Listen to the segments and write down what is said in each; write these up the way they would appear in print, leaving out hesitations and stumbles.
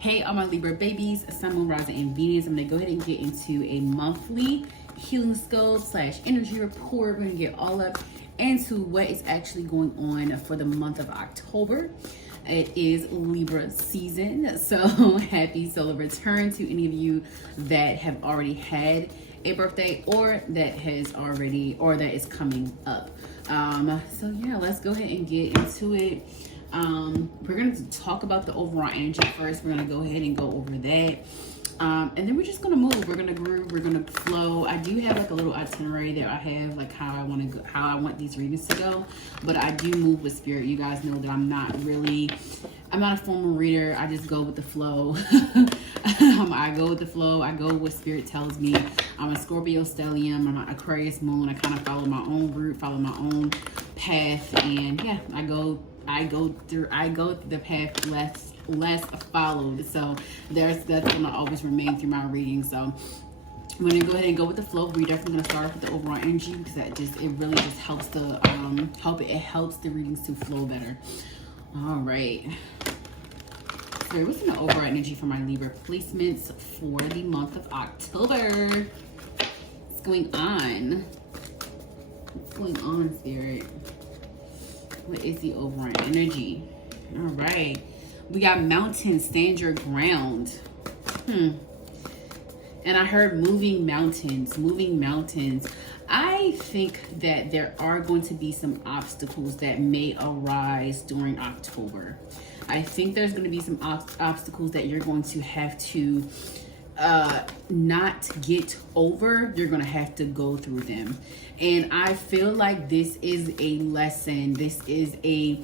Hey, all my Libra babies, Sun, Moon, Rising, and Venus. I'm going to go ahead and get into a monthly healing scope / energy report. We're going to get all up into what is actually going on for the month of October. It is Libra season, so happy solar return to any of you that have already had a birthday or that has already or that is coming up. So yeah, let's go ahead and get into it. We're going to talk about the overall energy first. We're going to go ahead and go over that. And then we're just going to move. We're going to groove. We're going to flow. I do have like a little itinerary that I have, like how I want to go, how I want these readings to go. But I do move with spirit. You guys know that I'm not a formal reader. I just go with the flow. I go with the flow. I go with what spirit tells me. I'm a Scorpio stellium. I'm an Aquarius moon. I kind of follow my own route, follow my own path. And yeah, I go through the path less followed. So that's gonna always remain through my reading. So I'm gonna go ahead and go with the flow. We're definitely gonna start off with the overall energy because it really just helps the helps the readings to flow better. All right. So what's in the overall energy for my Libra placements for the month of October? What's going on? What's going on, spirit? What is the overall energy? All right. We got mountains, stand your ground. And I heard moving mountains. I think that there are going to be some obstacles that may arise during October. I think there's going to be some obstacles that you're going to have to not get over. You're going to have to go through them. And I feel like this is a lesson. This is a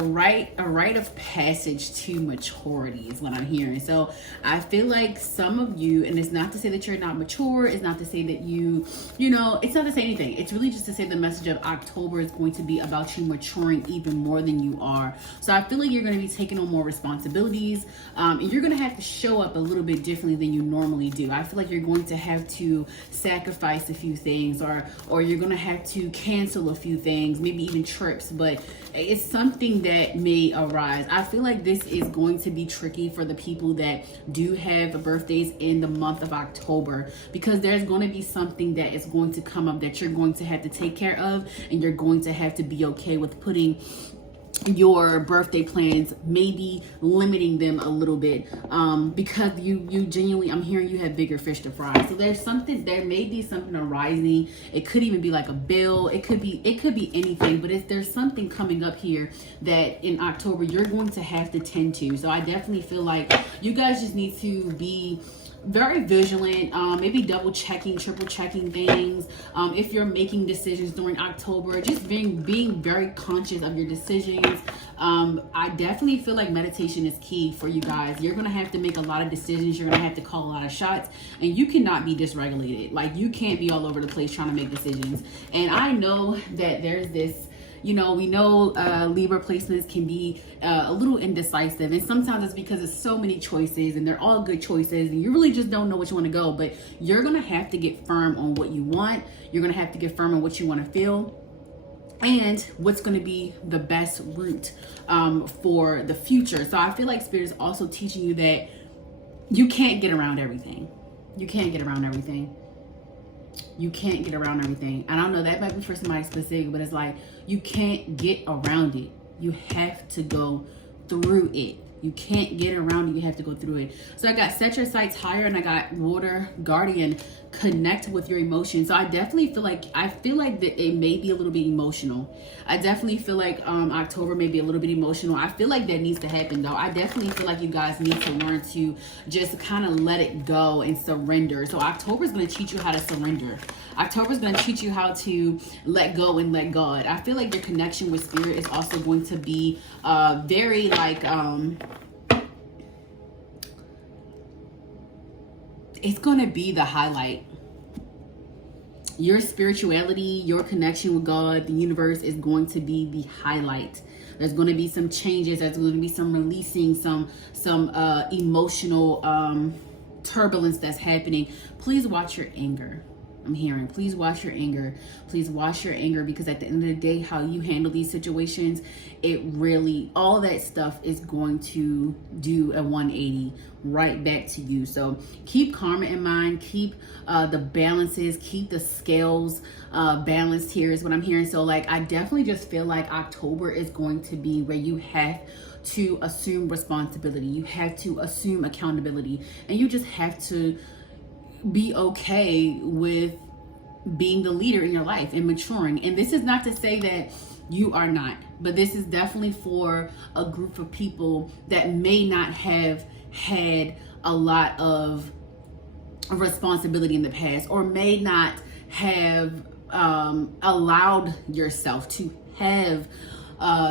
rite of passage to maturity is what I'm hearing. So I feel like some of you, and it's not to say that you're not mature, it's not to say that it's not to say anything. It's really just to say the message of October is going to be about you maturing even more than you are. So I feel like you're going to be taking on more responsibilities, and you're going to have to show up a little bit differently than you normally do. I feel like you're going to have to sacrifice a few things, or you're going to have to cancel a few things, maybe even trips, but it's something that may arise. I feel like this is going to be tricky for the people that do have birthdays in the month of October, because there's going to be something that is going to come up that you're going to have to take care of, and you're going to have to be okay with putting your birthday plans, maybe limiting them a little bit, because you genuinely, I'm hearing you have bigger fish to fry. So there may be something arising. It could even be like a bill. It could be anything, but if there's something coming up here that in October you're going to have to tend to. So I definitely feel like you guys just need to be very vigilant, maybe double checking, triple checking things. If you're making decisions during October, just being very conscious of your decisions. I definitely feel like meditation is key for you guys. You're gonna have to make a lot of decisions. You're gonna have to call a lot of shots, and you cannot be dysregulated. Like, you can't be all over the place trying to make decisions. And I know that there's this, we know Libra placements can be a little indecisive, and sometimes it's because it's so many choices and they're all good choices and you really just don't know which one to go. But you're gonna have to get firm on what you want. You're gonna have to get firm on what you want to feel and what's going to be the best route for the future. So I feel like Spirit is also teaching you that you can't get around everything. You can't get around everything. I don't know, that might be for somebody specific, but it's like, you can't get around it. You have to go through it. You can't get around it. You have to go through it. So I got set your sights higher, and I got water guardian, connect with your emotions. So I definitely feel like that it may be a little bit emotional. I definitely feel like October may be a little bit emotional. I feel like that needs to happen though. I definitely feel like you guys need to learn to just kind of let it go and surrender. So October is going to teach you how to surrender. October is going to teach you how to let go and let God. I feel like your connection with spirit is also going to be very like it's going to be the highlight. Your spirituality, your connection with God, the universe is going to be the highlight. There's going to be some changes. There's going to be some releasing, some emotional turbulence that's happening. Please watch your anger. I'm hearing. Please watch your anger. Please watch your anger, because at the end of the day, how you handle these situations, it really, all that stuff is going to do a 180 right back to you. So keep karma in mind, keep the balances, keep the scales balanced here is what I'm hearing. So like, I definitely just feel like October is going to be where you have to assume responsibility. You have to assume accountability, and you just have to be okay with being the leader in your life and maturing. And this is not to say that you are not, but this is definitely for a group of people that may not have had a lot of responsibility in the past, or may not have allowed yourself to have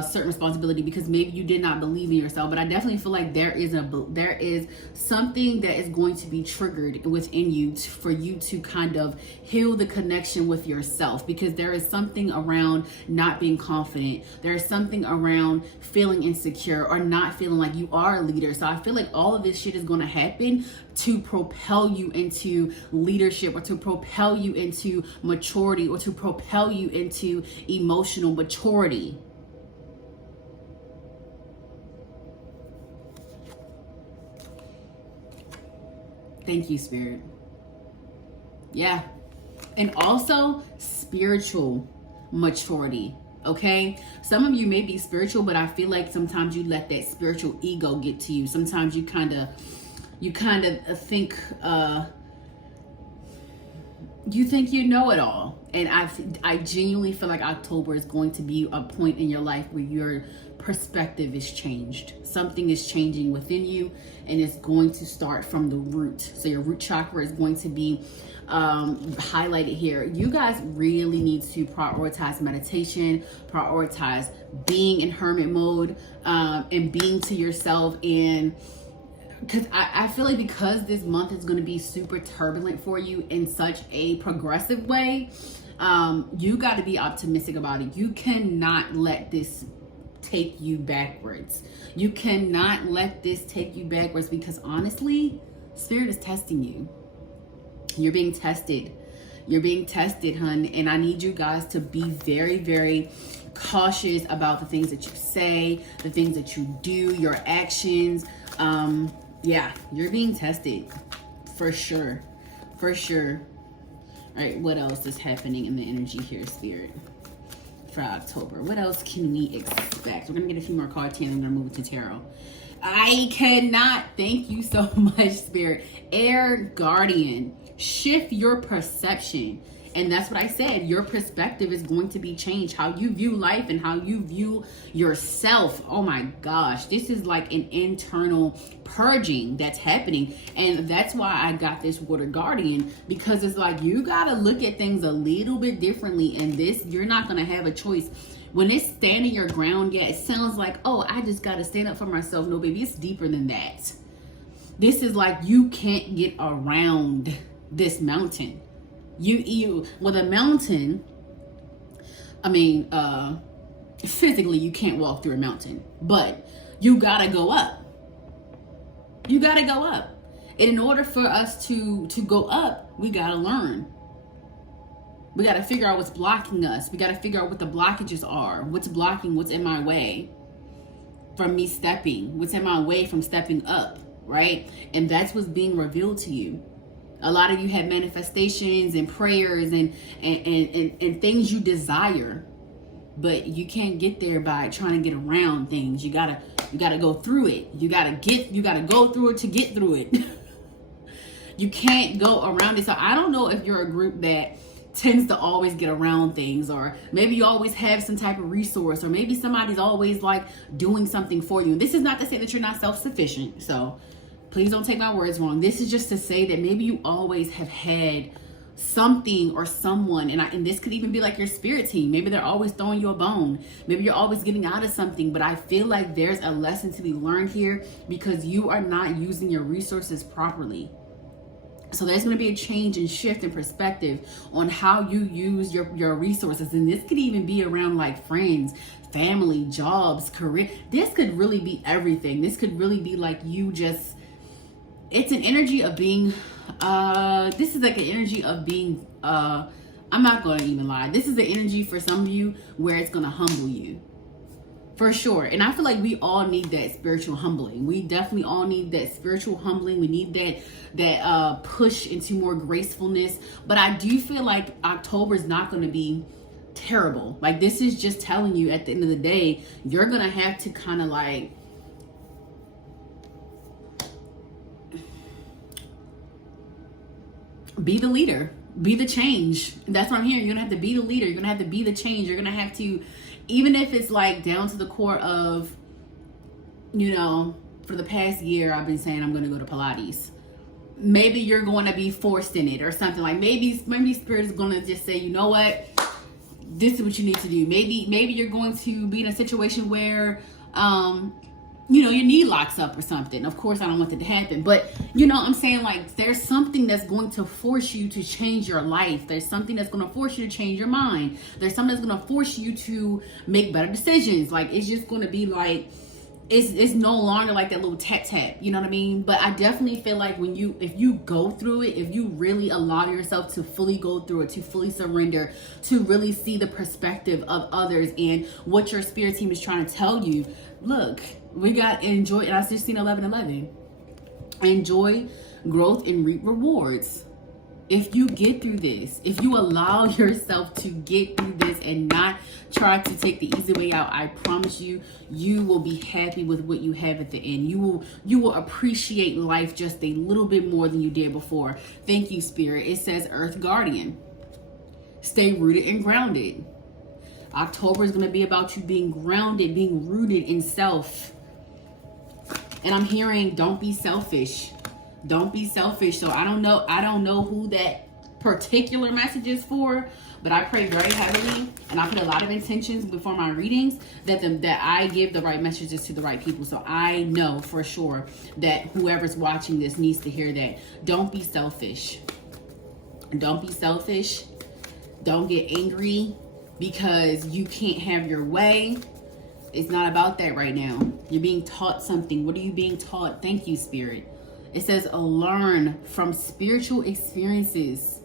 certain responsibility because maybe you did not believe in yourself. But I definitely feel like there is something that is going to be triggered within you for you to kind of heal the connection with yourself, because there is something around not being confident. There is something around feeling insecure or not feeling like you are a leader. So I feel like all of this shit is going to happen to propel you into leadership, or to propel you into maturity, or to propel you into emotional maturity. Thank you, Spirit. Yeah. And also spiritual maturity. Okay. Some of you may be spiritual, but I feel like sometimes you let that spiritual ego get to you. Sometimes you kind of think, you think you know it all. And I genuinely feel like October is going to be a point in your life where your perspective is changed. Something is changing within you, and it's going to start from the root. So your root chakra is going to be highlighted here. You guys really need to prioritize meditation, prioritize being in hermit mode, and being to yourself. And because I feel like because this month is going to be super turbulent for you in such a progressive way, you got to be optimistic about it. You cannot let this take you backwards. You cannot let this take you backwards, because honestly, Spirit is testing you. You're being tested. You're being tested, hun. And I need you guys to be very, very cautious about the things that you say, the things that you do, your actions. Yeah, you're being tested for sure. For sure. All right, what else is happening in the energy here, Spirit, for October? What else can we expect? We're gonna get a few more cards here, and I'm gonna move it to tarot. I cannot. Thank you so much, Spirit. Air Guardian, shift your perception. And that's what I said. Your perspective is going to be changed. How you view life and how you view yourself. Oh my gosh. This is like an internal purging that's happening. And that's why I got this Water Guardian, because it's like you got to look at things a little bit differently. And this, you're not going to have a choice. When it's standing your ground, yeah, it sounds like, oh, I just got to stand up for myself. No, baby, it's deeper than that. This is like you can't get around this mountain. You with a mountain, I mean, physically you can't walk through a mountain, but you gotta go up. You gotta go up. And in order for us to go up, we gotta learn. We gotta figure out what's blocking us. We gotta figure out what the blockages are. What's blocking, what's in my way from me stepping, what's in my way from stepping up, right? And that's what's being revealed to you. A lot of you have manifestations and prayers and things you desire, but you can't get there by trying to get around things. You gotta go through it. You gotta go through it to get through it. You can't go around it. So I don't know if you're a group that tends to always get around things, or maybe you always have some type of resource, or maybe somebody's always like doing something for you. And this is not to say that you're not self-sufficient. So please don't take my words wrong. This is just to say that maybe you always have had something or someone, and this could even be like your spirit team. Maybe they're always throwing you a bone. Maybe you're always getting out of something, but I feel like there's a lesson to be learned here because you are not using your resources properly. So there's going to be a change and shift in perspective on how you use your resources. And this could even be around like friends, family, jobs, career. This could really be everything. This could really be like you just it's an energy of being, this is like an energy of being, I'm not going to even lie. This is the energy for some of you where it's going to humble you. For sure. And I feel like we all need that spiritual humbling. We definitely all need that spiritual humbling. We need that push into more gracefulness. But I do feel like October is not going to be terrible. Like, this is just telling you at the end of the day, you're going to have to kind of like be the leader. Be the change. That's what I'm hearing. You're going to have to be the leader. You're going to have to be the change. You're going to have to, even if it's like down to the core of, you know, for the past year, I've been saying I'm going to go to Pilates. Maybe you're going to be forced in it or something. Like maybe Spirit is going to just say, you know what? This is what you need to do. Maybe you're going to be in a situation where, you know, your knee locks up or something. Of course, I don't want that to happen. But, you know, I'm saying, like, there's something that's going to force you to change your life. There's something that's going to force you to change your mind. There's something that's going to force you to make better decisions. Like, it's just going to be like, it's no longer like that little tap, you know what I mean? But I definitely feel like if you go through it, if you really allow yourself to fully go through it, to fully surrender, to really see the perspective of others and what your spirit team is trying to tell you, look, we got enjoy, and I just seen 11:11. Enjoy growth and reap rewards. If you get through this, if you allow yourself to get through this and not try to take the easy way out, I promise you, you will be happy with what you have at the end. You will appreciate life just a little bit more than you did before. Thank you, Spirit. It says Earth Guardian. Stay rooted and grounded. October is going to be about you being grounded, being rooted in self. And I'm hearing, don't be selfish. Don't be selfish. So I don't know who that particular message is for, but I pray very heavily and I put a lot of intentions before my readings that I give the right messages to the right people. So I know for sure that whoever's watching this needs to hear that. Don't be selfish. Don't be selfish. Don't get angry because you can't have your way. It's not about that right now. You're being taught something. What are you being taught? Thank you, Spirit. It says learn from spiritual experiences.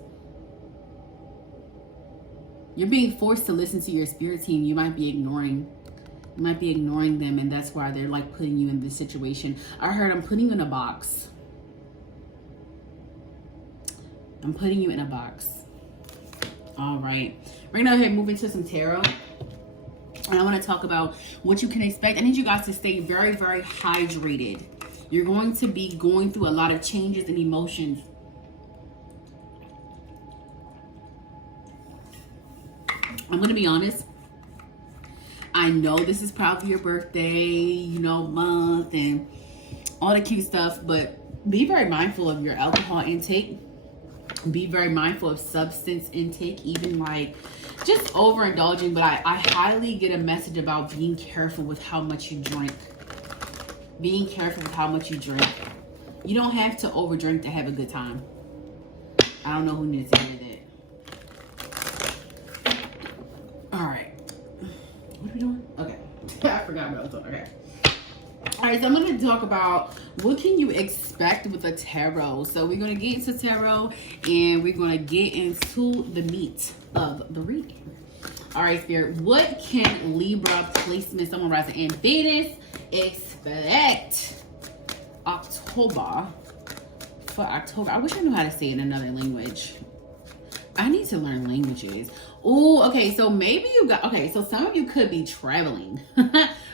You're being forced to listen to your spirit team. You might be ignoring them, and that's why they're like putting you in this situation. I heard I'm putting you in a box. I'm putting you in a box. All right. We're gonna go ahead and move into some tarot. And I want to talk about what you can expect. I need you guys to stay very, very hydrated. You're going to be going through a lot of changes and emotions. I'm going to be honest. I know this is probably your birthday, you know, month and all the cute stuff, but be very mindful of your alcohol intake. Be very mindful of substance intake, even like just overindulging. But I highly get a message about being careful with how much you drink. Being careful with how much you drink. You don't have to overdrink to have a good time. I don't know who needs to hear that. All right. What are we doing? Okay. I forgot what I was doing. Okay. All right, so I'm going to talk about what can you expect with a tarot. So we're going to get into tarot and we're going to get into the meat of the reading. All right, Spirit, what can Libra placement, Sun, Rising, and Venus expect October? For October, I wish I knew how to say it in another language. I need to learn languages. Oh, okay, so maybe you got, okay, so some of you could be traveling.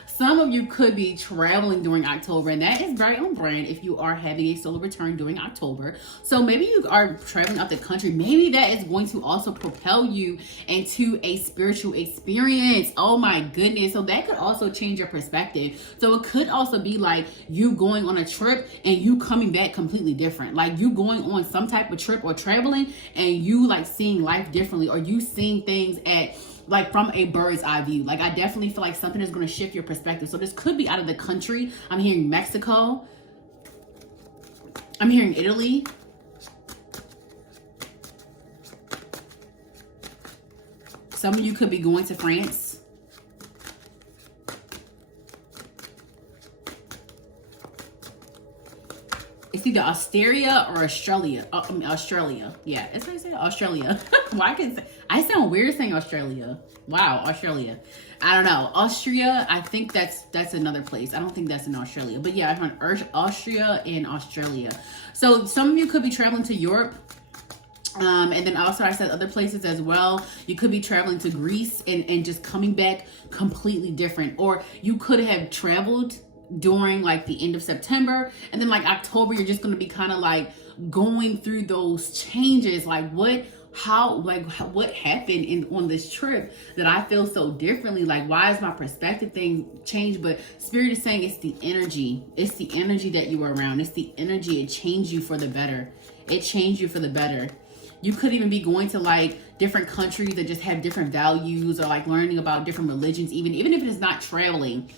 Some of you could be traveling during October, and that is very on brand if you are having a solar return during October. So maybe you are traveling out the country. Maybe that is going to also propel you into a spiritual experience. Oh my goodness. So that could also change your perspective. So it could also be like you going on a trip and you coming back completely different. Like you going on some type of trip or traveling and you like seeing life differently, or you seeing things at like from a bird's eye view. Like I definitely feel like something is going to shift your perspective. So this could be out of the country. I'm hearing Mexico. I'm hearing Italy. Some of you could be going to France. It's either Australia or Australia. Australia. Yeah, that's what I said. Australia. Why I sound weird saying Australia. Wow, Australia. I don't know. Austria, I think that's another place. I don't think that's in Australia. But yeah, I found Austria and Australia. So some of you could be traveling to Europe. And then also I said other places as well. You could be traveling to Greece and just coming back completely different. Or you could have traveled during like the end of September, and then like October, you're just going to be kind of like going through those changes. Like what happened on this trip that I feel so differently? Like, why is my perspective thing changed? But Spirit is saying it's the energy. It's the energy that you are around. It's the energy. It changed you for the better. It changed you for the better. You could even be going to like different countries that just have different values, or like learning about different religions. Even if it is not traveling,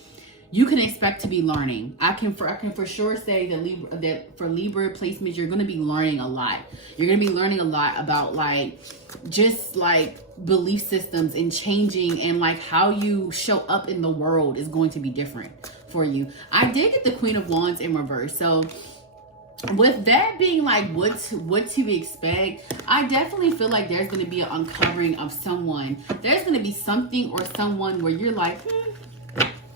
you can expect to be learning. I can for sure say that for Libra placements, you're going to be learning a lot. You're going to be learning a lot about like just like belief systems and changing, and like how you show up in the world is going to be different for you. I did get the Queen of Wands in reverse. So with that being like what to expect, I definitely feel like there's going to be an uncovering of someone. There's going to be something or someone where you're like,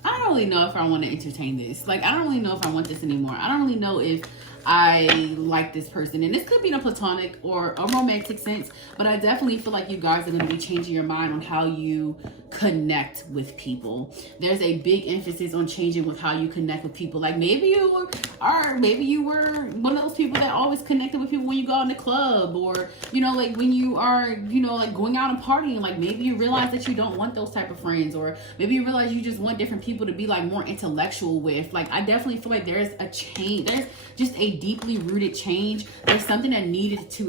I don't really know if I want to entertain this. Like, I don't really know if I want this anymore. I don't really know if I like this person. And this could be in a platonic or a romantic sense, but I definitely feel like you guys are going to be changing your mind on how you connect with people. There's a big emphasis on changing with how you connect with people. Like maybe you were one of those people that always connected with people when you go out in the club, or like when you are like going out and partying. Like maybe you realize that you don't want those type of friends, or maybe you realize you just want different people to be like more intellectual with. Like I definitely feel like there's a change. There's just a deeply rooted change. There's something that needed to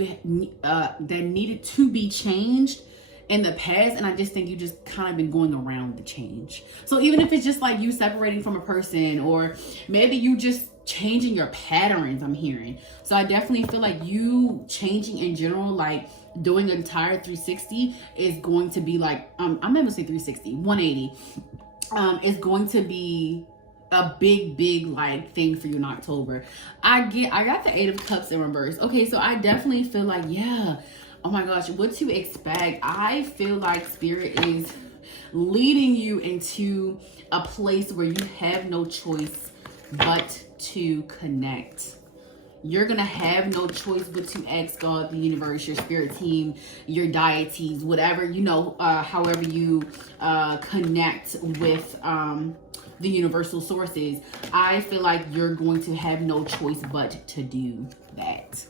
be changed in the past, and I just think you just kind of been going around the change. So even if it's just like you separating from a person, or maybe you just changing your patterns, I'm hearing. So I definitely feel like you changing in general, like doing an entire 360 is going to be like I'm not gonna say 360, 180 is going to be a big like thing for you in October. I got the 8 of Cups in reverse. Okay, so I definitely feel like, yeah, oh my gosh, what to expect. I feel like Spirit is leading you into a place where you have no choice but to connect. You're gonna have no choice but to ask God, the universe, your spirit team, your deities, whatever, however you connect with the universal sources. I feel like you're going to have no choice but to do that.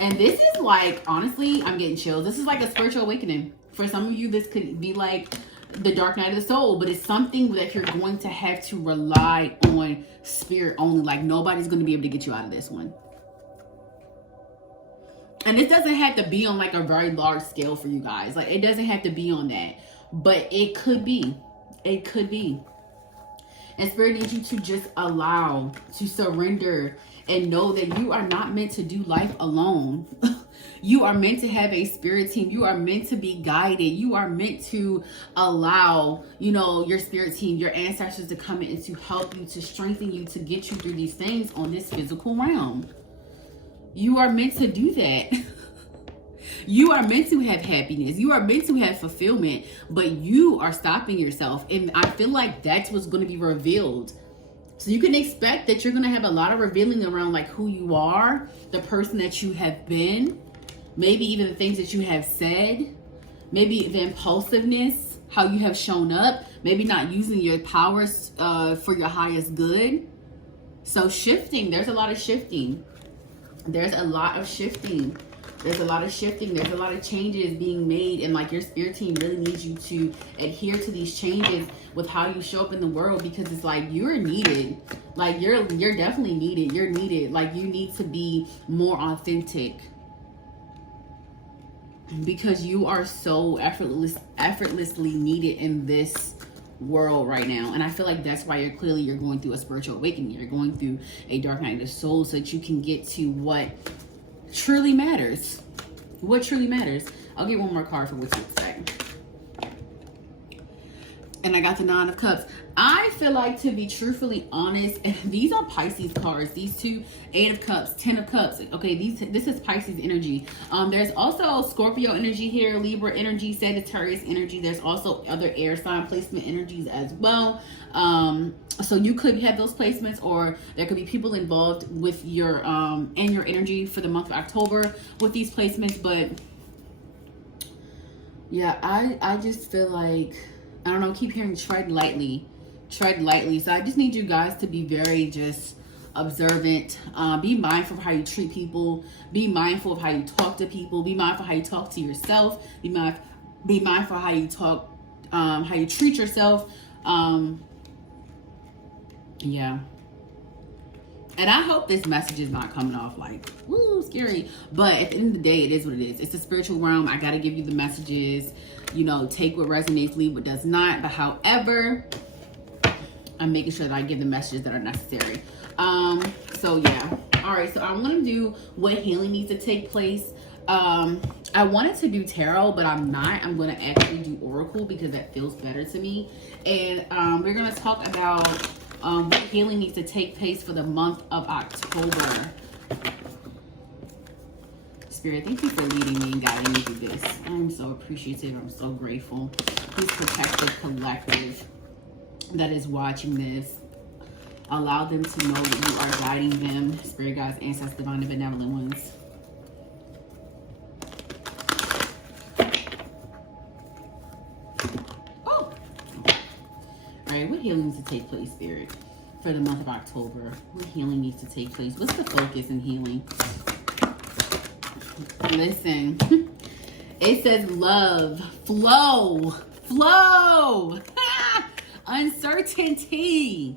And this is like, honestly, I'm getting chills. This is like a spiritual awakening. For some of you, this could be like the dark night of the soul, but it's something that you're going to have to rely on spirit only. Like nobody's going to be able to get you out of this one. And it doesn't have to be on like a very large scale for you guys. Like it doesn't have to be on that, but it could be. It could be. And Spirit needs you to just allow, to surrender, and know that you are not meant to do life alone. You are meant to have a spirit team. You are meant to be guided. You are meant to allow, your spirit team, your ancestors to come in and to help you, to strengthen you, to get you through these things on this physical realm. You are meant to do that. You are meant to have happiness. You are meant to have fulfillment, but you are stopping yourself. And I feel like that's what's going to be revealed. So you can expect that you're going to have a lot of revealing around like who you are, the person that you have been, maybe even the things that you have said, maybe the impulsiveness, how you have shown up, maybe not using your powers for your highest good. So shifting, there's a lot of shifting. There's a lot of shifting. There's a lot of shifting. There's a lot of changes being made. And like your spirit team really needs you to adhere to these changes with how you show up in the world, because it's like you're needed. Like you're definitely needed. You're needed. Like you need to be more authentic, because you are so effortlessly needed in this world right now. And I feel like that's why you're going through a spiritual awakening. You're going through a dark night of the soul, so that you can get to what truly matters. What truly matters. I'll get one more card for what to expect. And I got the 9 of Cups. I feel like, to be truthfully honest, these are Pisces cards. These two, 8 of Cups, 10 of Cups. Okay, this is Pisces energy. There's also Scorpio energy here, Libra energy, Sagittarius energy. There's also other air sign placement energies as well. So you could have those placements, or there could be people involved with your and your energy for the month of October with these placements. But yeah, I just feel like, I don't know, keep hearing tread lightly. Tread lightly. So I just need you guys to be very just observant. Be mindful of how you treat people. Be mindful of how you talk to people. Be mindful of how you talk to yourself. Be mindful of how you talk, how you treat yourself. Yeah. And I hope this message is not coming off like, woo, scary. But at the end of the day, it is what it is. It's a spiritual realm. I got to give you the messages. You know, take what resonates, leave what does not. But however, I'm making sure that I give the messages that are necessary. So yeah. All right. So I want to do what healing needs to take place. I wanted to do tarot, but I'm not. I'm going to actually do oracle because that feels better to me. And we're going to talk about what healing needs to take place for the month of October. Spirit, thank you for leading me and guiding me through this. I'm so appreciative. I'm so grateful. Please protect the collective that is watching this. Allow them to know that you are guiding them. Spirit guides, ancestors, divine and benevolent ones. Oh! All right, what healing needs to take place, Spirit, for the month of October? What healing needs to take place? What's the focus in healing? Listen, it says love, flow, uncertainty,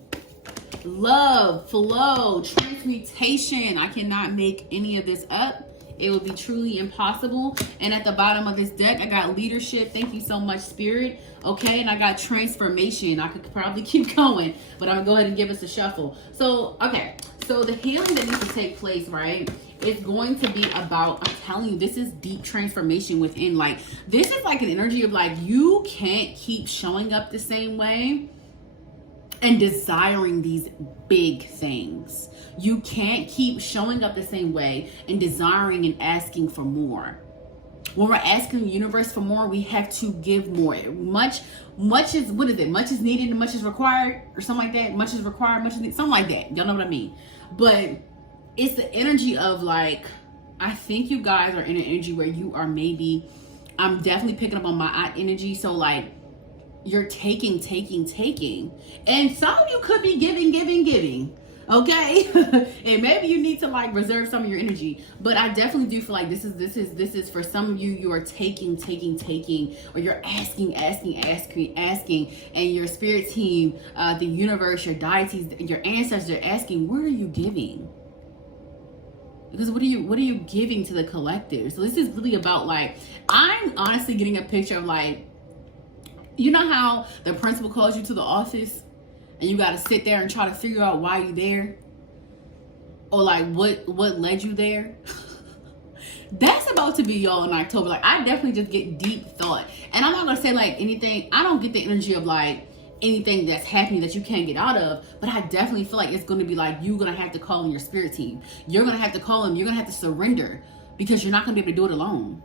love, flow, transmutation. I cannot make any of this up. It would be truly impossible. And at the bottom of this deck, I got leadership. Thank you so much, Spirit. Okay, and I got transformation. I could probably keep going, but I'm gonna go ahead and give us a shuffle. So, okay, so the healing that needs to take place, right, is going to be about, I'm telling you, this is deep transformation within. Like, this is like an energy of like, you can't keep showing up the same way and desiring these big things. You can't keep showing up the same way and desiring and asking for more. When we're asking the universe for more, we have to give more. Much is, what is it? Much is needed and much is required, or something like that. Much is required, much is needed, something like that. Y'all know what I mean? But it's the energy of like, I think you guys are in an energy where you are maybe, I'm definitely picking up on my energy. So like, you're taking. And some of you could be giving. Okay. And maybe you need to like reserve some of your energy, but I definitely do feel like this is for some of you. You are taking, or you're asking, and your spirit team, the universe, your deities, your ancestors are asking, what are you giving? Because what are you giving to the collective? So this is really about like, I'm honestly getting a picture of like, you know how the principal calls you to the office and you got to sit there and try to figure out why you're there, or like what led you there? That's about to be y'all in October. Like, I definitely just get deep thought, and I'm not gonna say like anything. I don't get the energy of like anything that's happening that you can't get out of, but I definitely feel like it's going to be like, you're gonna have to call in your spirit team. You're gonna have to call them. You're gonna have to surrender, because you're not gonna be able to do it alone.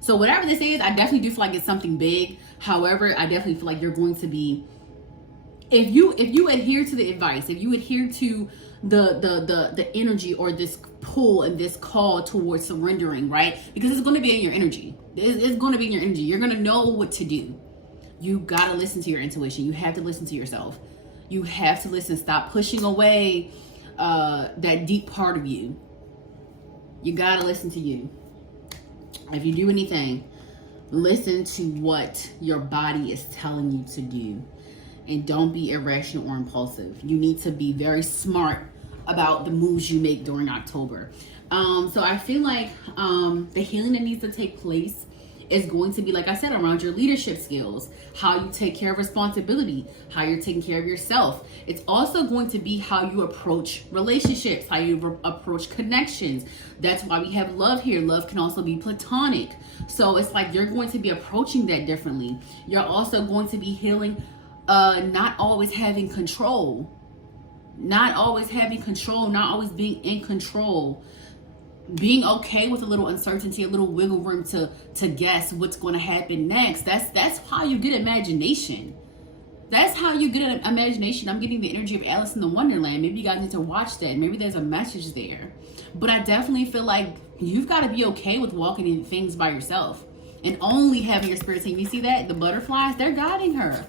So whatever this is, I definitely do feel like it's something big. However, I definitely feel like you're going to be, if you adhere to the advice, if you adhere to the energy or this pull and this call towards surrendering, right? Because it's going to be in your energy. It's going to be in your energy. You're going to know what to do. You got to listen to your intuition. You have to listen to yourself. You have to listen. Stop pushing away that deep part of you. You got to listen to you. If you do anything, listen to what your body is telling you to do. And don't be irrational or impulsive. You need to be very smart about the moves you make during October. So I feel like the healing that needs to take place is going to be, like I said, around your leadership skills, how you take care of responsibility, how you're taking care of yourself. It's also going to be how you approach relationships, how you approach connections. That's why we have love here. Love can also be platonic. So it's like you're going to be approaching that differently. You're also going to be healing not always having control, not always being in control, being okay with a little uncertainty, a little wiggle room to guess what's going to happen next. That's how you get imagination. That's how you get an imagination. I'm getting the energy of Alice in the Wonderland. Maybe you guys need to watch that. Maybe there's a message there. But I definitely feel like you've got to be okay with walking in things by yourself and only having your spirit team. You see that? The butterflies, they're guiding her.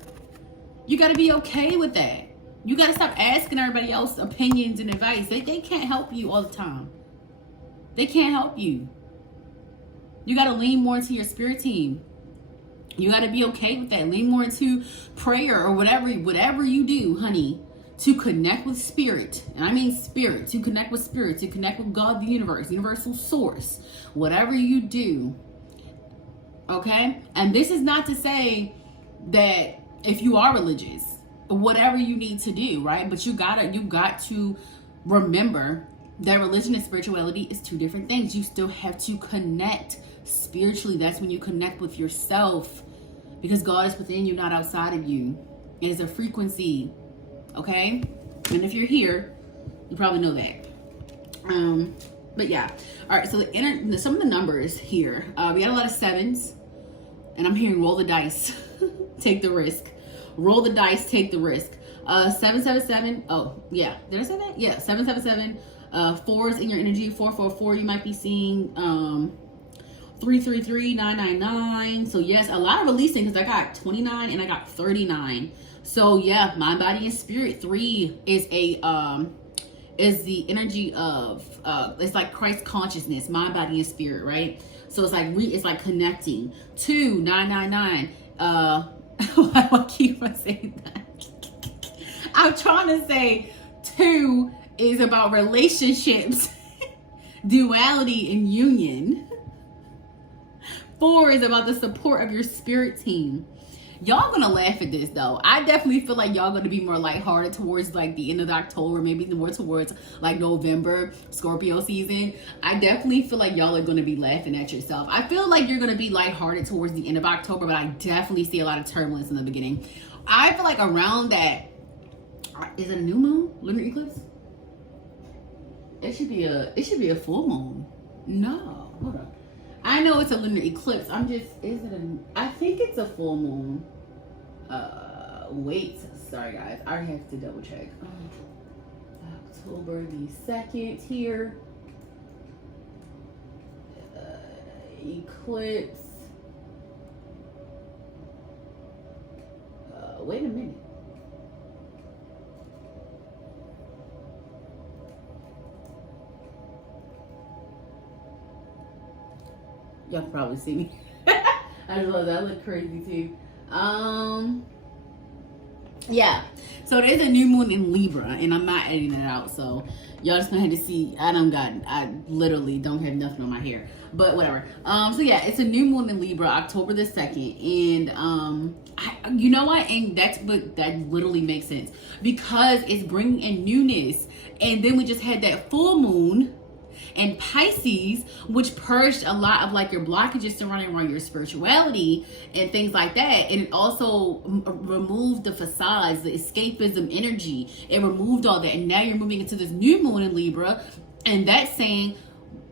You got to be okay with that. You got to stop asking everybody else's opinions and advice. They can't help you all the time. They can't help you. You got to lean more into your spirit team. You got to be okay with that. Lean more into prayer or whatever you do, honey, to connect with spirit. And I mean spirit, to connect with spirit, to connect with God, the universe, universal source, whatever you do. Okay? And this is not to say that if you are religious, whatever you need to do, right? But you got to remember that religion and spirituality is two different things. You still have to connect spiritually. That's when you connect with yourself, because God is within you, not outside of you. It is a frequency, okay? And if you're here, you probably know that. But yeah, all right. So some of the numbers here, we got a lot of 7s, and I'm hearing roll the dice, take the risk. Roll the dice, take the risk. 777. Oh yeah, did I say that? Yeah, 777. 4s in your energy. 444. You might be seeing 333, 999. So yes, a lot of releasing, because I got 29 and I got 39. So yeah, mind, body, and spirit. 3 is is the energy of it's like Christ consciousness, mind, body, and spirit, right? So it's like connecting. 2, 999. Why do I keep on saying that? I'm trying to say 2 is about relationships, duality, and union. 4 is about the support of your spirit team. Y'all gonna laugh at this though. I definitely feel like y'all gonna be more lighthearted towards like the end of October, maybe more towards like November, Scorpio season. I definitely feel like y'all are gonna be laughing at yourself. I feel like you're gonna be lighthearted towards the end of October, but I definitely see a lot of turbulence in the beginning. I feel like around that, is it a new moon? Lunar eclipse? It should be a full moon. No, hold on. I know it's a lunar eclipse. I think it's a full moon. Wait, sorry guys, I have to double check. October the 2nd here. Eclipse. Wait a minute. Y'all can probably see me. I just love that. I look crazy too. Yeah. So there's a new moon in Libra, and I'm not editing it out, so y'all just gonna have to see. I literally don't have nothing on my hair, but whatever. So yeah, it's a new moon in Libra, October the 2nd, and you know what? And that literally makes sense, because it's bringing in newness, and then we just had that full moon and Pisces, which purged a lot of like your blockages surrounding around your spirituality and things like that. And it also removed the facades, the escapism energy. It removed all that. And now you're moving into this new moon in Libra. And that's saying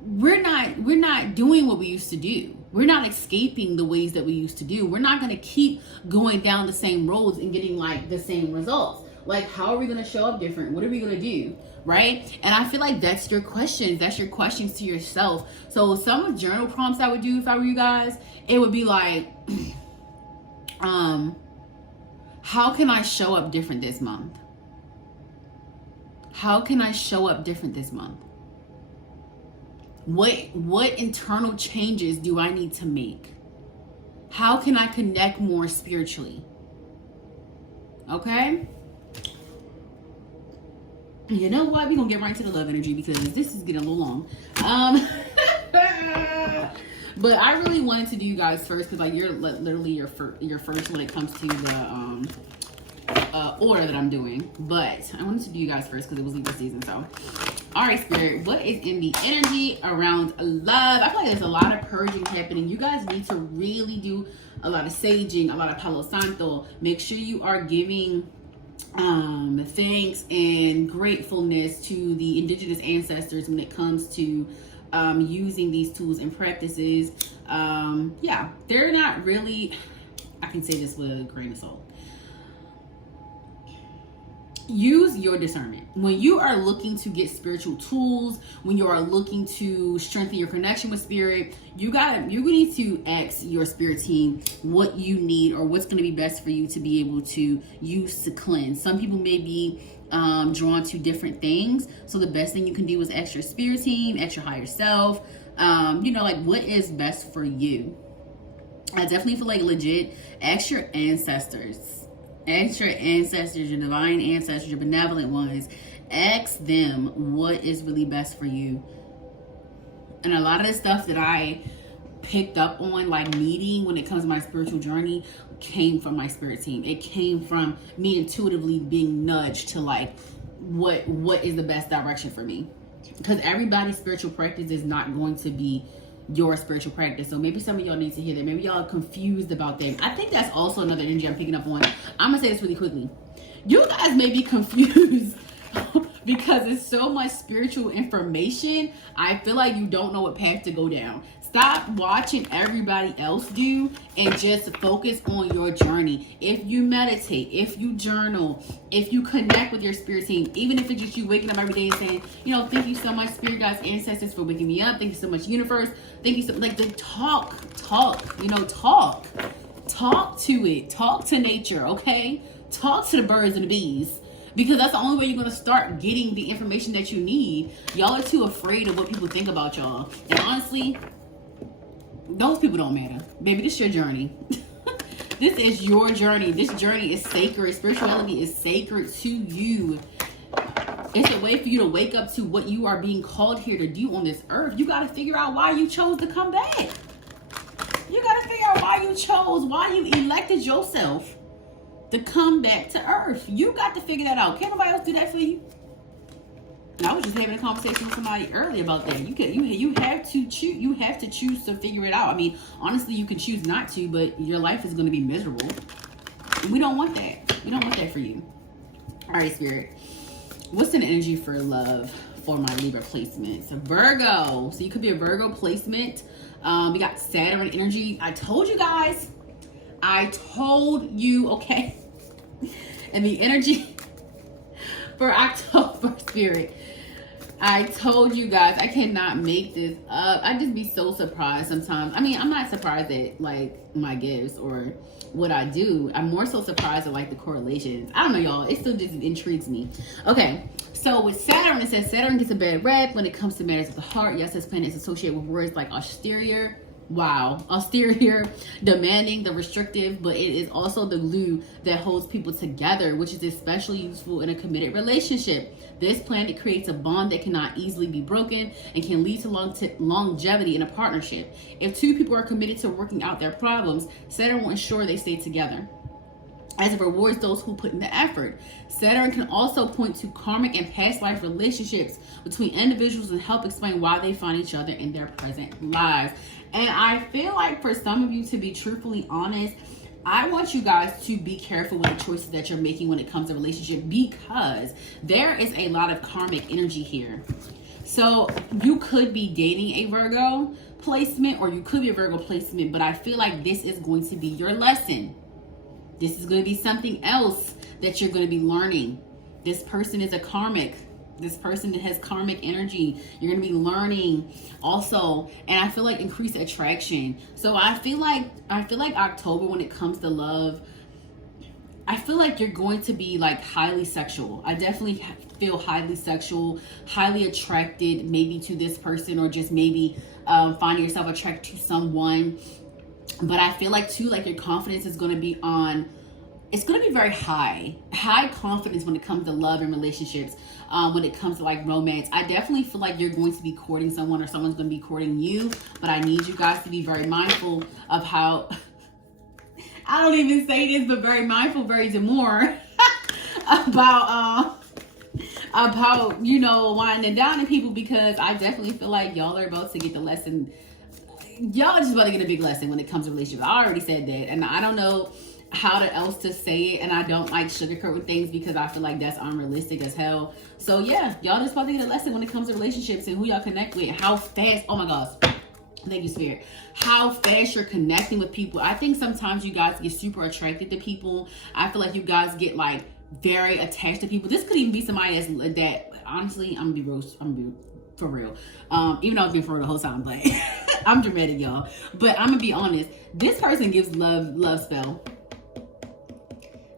we're not doing what we used to do. We're not escaping the ways that we used to do. We're not going to keep going down the same roads and getting like the same results. Like, how are we going to show up different? What are we going to do? Right? And I feel like that's your questions. That's your questions to yourself. So some journal prompts I would do if I were you guys, it would be like, how can I show up different this month? How can I show up different this month? What internal changes do I need to make? How can I connect more spiritually? Okay? You know what? We're gonna get right to the love energy, because this is getting a little long. But I really wanted to do you guys first, because like you're literally your first when it comes to the order that I'm doing. But I wanted to do you guys first because it was Libra season. So, all right, Spirit, what is in the energy around love? I feel like there's a lot of purging happening. You guys need to really do a lot of saging, a lot of Palo Santo. Make sure you are giving thanks and gratefulness to the indigenous ancestors when it comes to using these tools and practices. Yeah, they're not really, I can say this with a grain of salt. Use your discernment. When you are looking to get spiritual tools, when you are looking to strengthen your connection with spirit, you need to ask your spirit team what you need or what's going to be best for you to be able to use to cleanse. Some people may be drawn to different things. So the best thing you can do is ask your spirit team, ask your higher self, like what is best for you. I definitely feel like legit, ask your ancestors. Ask your ancestors, your divine ancestors, your benevolent ones. Ask them what is really best for you. And a lot of the stuff that I picked up on, like needing when it comes to my spiritual journey, came from my spirit team. It came from me intuitively being nudged to like, what is the best direction for me? Because everybody's spiritual practice is not going to be your spiritual practice. So maybe some of y'all need to hear that. Maybe y'all are confused about that. I think that's also another energy I'm picking up on. I'm gonna say this really quickly. You guys may be confused because it's so much spiritual information. I feel like you don't know what path to go down. Stop watching everybody else do and just focus on your journey. If you meditate, if you journal, if you connect with your spirit team, even if it's just you waking up every day and saying, thank you so much, spirit guides, ancestors, for waking me up. Thank you so much, universe. Thank you so much. Like, talk to it. Talk to nature, okay? Talk to the birds and the bees. Because that's the only way you're going to start getting the information that you need. Y'all are too afraid of what people think about y'all. And honestly, those people don't matter. Baby, this is your journey. This is your journey. This journey is sacred. Spirituality is sacred to you. It's a way for you to wake up to what you are being called here to do on this earth. You got to figure out why you chose to come back. You got to figure out why you elected yourself to come back to earth. You got to figure that out. Can't nobody else do that for you? I was just having a conversation with somebody earlier about that. You have to choose. You have to choose to figure it out. I mean, honestly, you can choose not to, but your life is going to be miserable. We don't want that. We don't want that for you. All right, spirit. What's an energy for love for my Libra placements? Virgo. So you could be a Virgo placement. We got Saturn energy. I told you guys. Okay. And the energy for October, spirit. I told you guys, I cannot make this up. I just be so surprised sometimes. I mean, I'm not surprised at like my gifts or what I do. I'm more so surprised at like the correlations. I don't know, y'all. It still just intrigues me. Okay, so with Saturn, it says Saturn gets a bad rep when it comes to matters of the heart. Yes, this planet is associated with words like austere, demanding, the restrictive, but it is also the glue that holds people together, which is especially useful in a committed relationship. This planet creates a bond that cannot easily be broken and can lead to longevity in a partnership. If two people are committed to working out their problems, Saturn will ensure they stay together, as it rewards those who put in the effort. Saturn can also point to karmic and past life relationships between individuals and help explain why they find each other in their present lives. And I feel like for some of you, to be truthfully honest, I want you guys to be careful with the choices that you're making when it comes to relationship, because there is a lot of karmic energy here. So you could be dating a Virgo placement, or you could be a Virgo placement, but I feel like this is going to be your lesson. This is going to be something else that you're going to be learning. This person is a karmic. This person that has karmic energy. You're going to be learning also. And I feel like increased attraction. So I feel like October, when it comes to love, I feel like you're going to be like highly sexual. I definitely feel highly sexual, highly attracted maybe to this person, or just maybe finding yourself attracted to someone. But I feel like too, like your confidence is going to be on, it's going to be very high confidence when it comes to love and relationships. When it comes to like romance, I definitely feel like you're going to be courting someone, or someone's going to be courting you. But I need you guys to be very mindful of how, I don't even say this, but very mindful, very demure about winding down to people, because I definitely feel like y'all are about to get the lesson. y'all just about to get a big lesson when it comes to relationships. I already said that, and I don't know how else to say it, and I don't like sugarcoating things because I feel like that's unrealistic as hell. So yeah, y'all just about to get a lesson when it comes to relationships and who y'all connect with, how fast, oh my gosh, thank you, Spirit, how fast you're connecting with people. I think sometimes you guys get super attracted to people. I feel like you guys get like very attached to people. This could even be somebody that honestly, I'm gonna be for real. Even though I've been for real the whole time, but I'm dramatic, y'all. But I'm gonna be honest. This person gives love spell.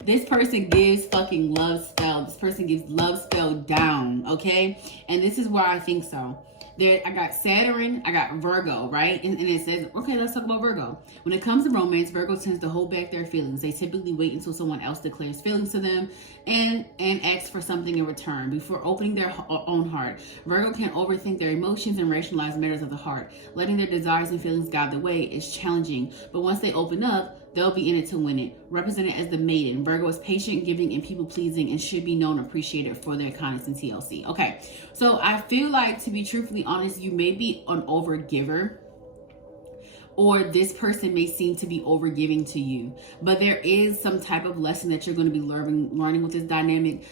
This person gives fucking love spell. This person gives love spell down, okay? And this is why I think so. There, I got Saturn, I got Virgo, right? And it says, okay, let's talk about Virgo. When it comes to romance, Virgo tends to hold back their feelings. They typically wait until someone else declares feelings to them and asks for something in return before opening their own heart. Virgo can overthink their emotions and rationalize matters of the heart. Letting their desires and feelings guide the way is challenging, but once they open up, they'll be in it to win it. Represented as the maiden, Virgo is patient, giving, and people-pleasing and should be known and appreciated for their kindness and TLC. Okay, so I feel like, to be truthfully honest, you may be an overgiver, or this person may seem to be overgiving to you. But there is some type of lesson that you're going to be learning with this dynamic.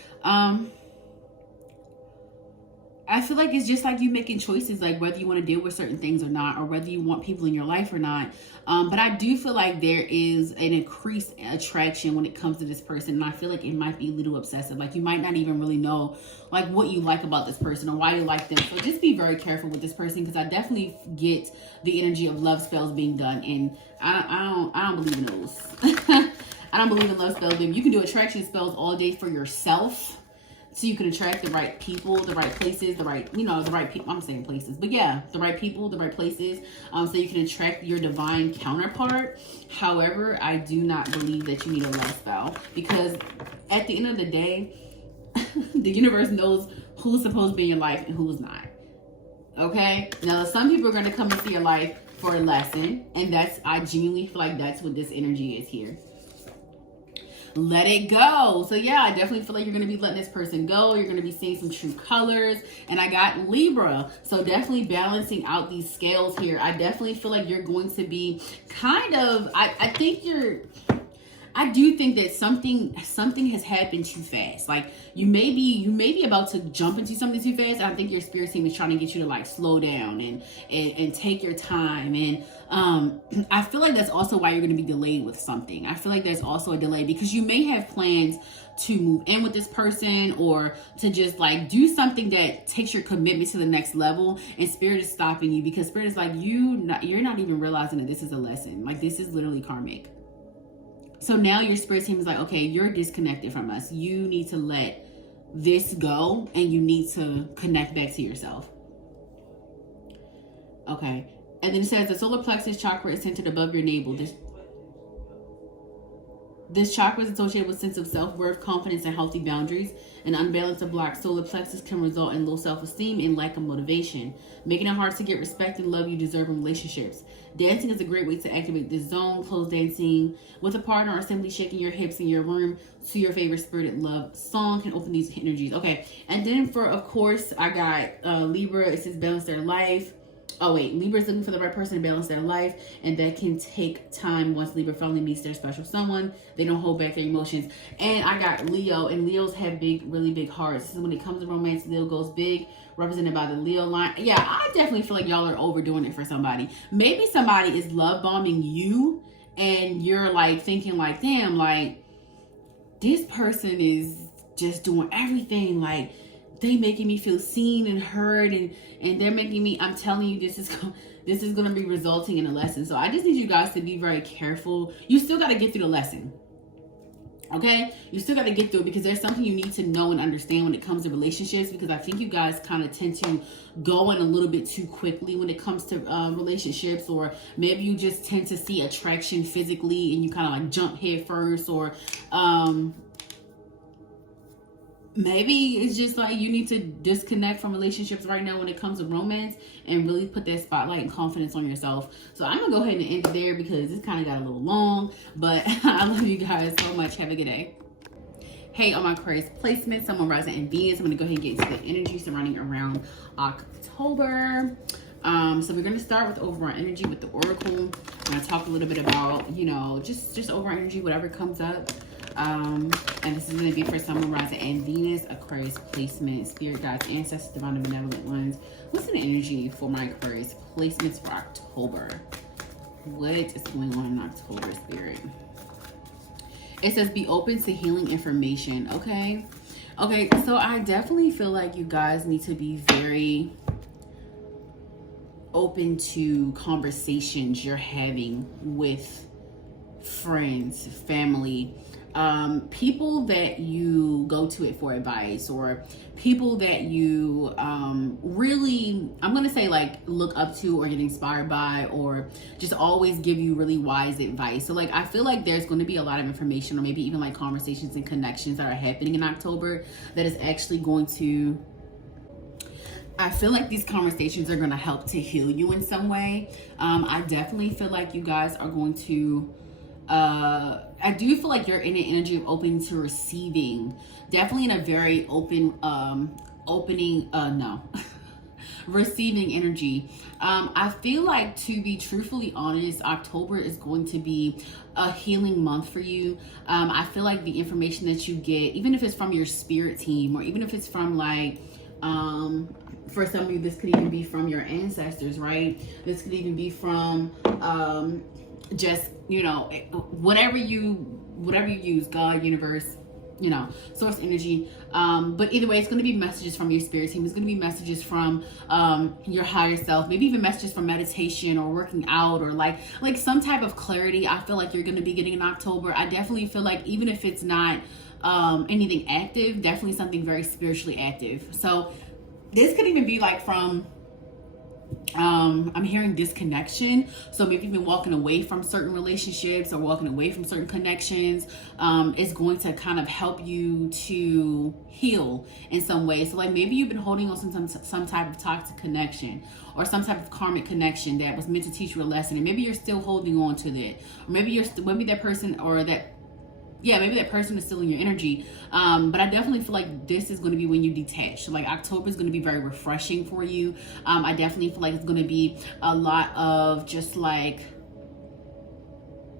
I feel like it's just like you making choices, like whether you want to deal with certain things or not, or whether you want people in your life or not. But I do feel like there is an increased attraction when it comes to this person. And I feel like it might be a little obsessive. Like you might not even really know like what you like about this person or why you like them. So just be very careful with this person, because I definitely get the energy of love spells being done. And I don't believe in those. I don't believe in love spells. You can do attraction spells all day for yourself, so you can attract the right people, the right places, the right people. I'm saying places, but yeah, the right people, the right places. So you can attract your divine counterpart. However, I do not believe that you need a love spell, because at the end of the day, the universe knows who's supposed to be in your life and who's not. Okay? Now, some people are going to come into your life for a lesson, and I genuinely feel like that's what this energy is here. Let it go. So yeah, I definitely feel like you're going to be letting this person go. You're going to be seeing some true colors. And I got Libra. So definitely balancing out these scales here. I definitely feel like you're going to be kind of, I do think that something has happened too fast. Like you may be about to jump into something too fast. I think your spirit team is trying to get you to like slow down and take your time. And I feel like that's also why you're going to be delayed with something. I feel like there's also a delay because you may have plans to move in with this person or to just like do something that takes your commitment to the next level, and spirit is stopping you because spirit is like, you're not even realizing that this is a lesson. Like this is literally karmic. So now your spirit team is like, okay, you're disconnected from us. You need to let this go and you need to connect back to yourself. Okay. And then it says the solar plexus chakra is centered above your navel. This chakra is associated with sense of self-worth, confidence, and healthy boundaries. An unbalanced or blocked solar plexus can result in low self-esteem and lack of motivation, making it hard to get respect and love you deserve in relationships. Dancing is a great way to activate this zone. Close dancing with a partner or simply shaking your hips in your room to your favorite spirited love song can open these energies. Okay, and then for, of course, I got Libra. It says balance their life. Oh wait, Libra is looking for the right person to balance their life, and that can take time. Once Libra finally meets their special someone, they don't hold back their emotions. And I got Leo, and Leos have really big hearts. So when it comes to romance, Leo goes big, represented by the Leo line. Yeah, I definitely feel like y'all are overdoing it for somebody. Maybe somebody is love bombing you, and you're like thinking like, damn, like this person is just doing everything, like they making me feel seen and heard, and they're making me, I'm telling you, this is going to be resulting in a lesson. So I just need you guys to be very careful. You still got to get through the lesson. Okay? You still got to get through it because there's something you need to know and understand when it comes to relationships, because I think you guys kind of tend to go in a little bit too quickly when it comes to relationships, or maybe you just tend to see attraction physically and you kind of like jump head first, or maybe it's just like you need to disconnect from relationships right now when it comes to romance and really put that spotlight and confidence on yourself. So I'm going to go ahead and end it there because this kind of got a little long, but I love you guys so much. Have a good day. Hey, on my Aquarius placement, Sun, Moon, Rising, and Venus, I'm going to go ahead and get into the energy surrounding around October. So we're going to start with overall energy with the oracle. I'm going to talk a little bit about, you know, just overall energy, whatever comes up. And this is going to be for Sun, Moon, Rising, and Venus, Aquarius placement, spirit guides, ancestors, divine and benevolent ones. What's the energy for my Aquarius placements for October? What is going on in October, spirit? It says be open to healing information. Okay. Okay. So I definitely feel like you guys need to be very open to conversations you're having with friends, family, people that you go to it for advice, or people that you really, I'm gonna say, like, look up to or get inspired by, or just always give you really wise advice. So like I feel like there's going to be a lot of information, or maybe even like conversations and connections that are happening in October that is actually going to, I feel like these conversations are going to help to heal you in some way. I definitely feel like you guys are going to, I do feel like you're in an energy of open to receiving. Definitely in a very open, receiving energy. I feel like, to be truthfully honest, October is going to be a healing month for you. I feel like the information that you get, even if it's from your spirit team, or even if it's from like, for some of you, this could even be from your ancestors, right? This could even be from just, you know, whatever you use, God, universe, you know, source energy. But either way, it's going to be messages from your spirit team. It's going to be messages from your higher self, maybe even messages from meditation or working out, or like some type of clarity. I feel like you're going to be getting in October. I definitely feel like, even if it's not anything active, definitely something very spiritually active. So this could even be like from, I'm hearing disconnection. So maybe you've been walking away from certain relationships or walking away from certain connections. It's going to kind of help you to heal in some way. So like maybe you've been holding on some type of toxic connection, or some type of karmic connection that was meant to teach you a lesson, and maybe you're still holding on to that, or maybe maybe that person, or that, yeah, maybe that person is still in your energy. But I definitely feel like this is going to be when you detach. Like October is going to be very refreshing for you. I definitely feel like it's going to be a lot of just like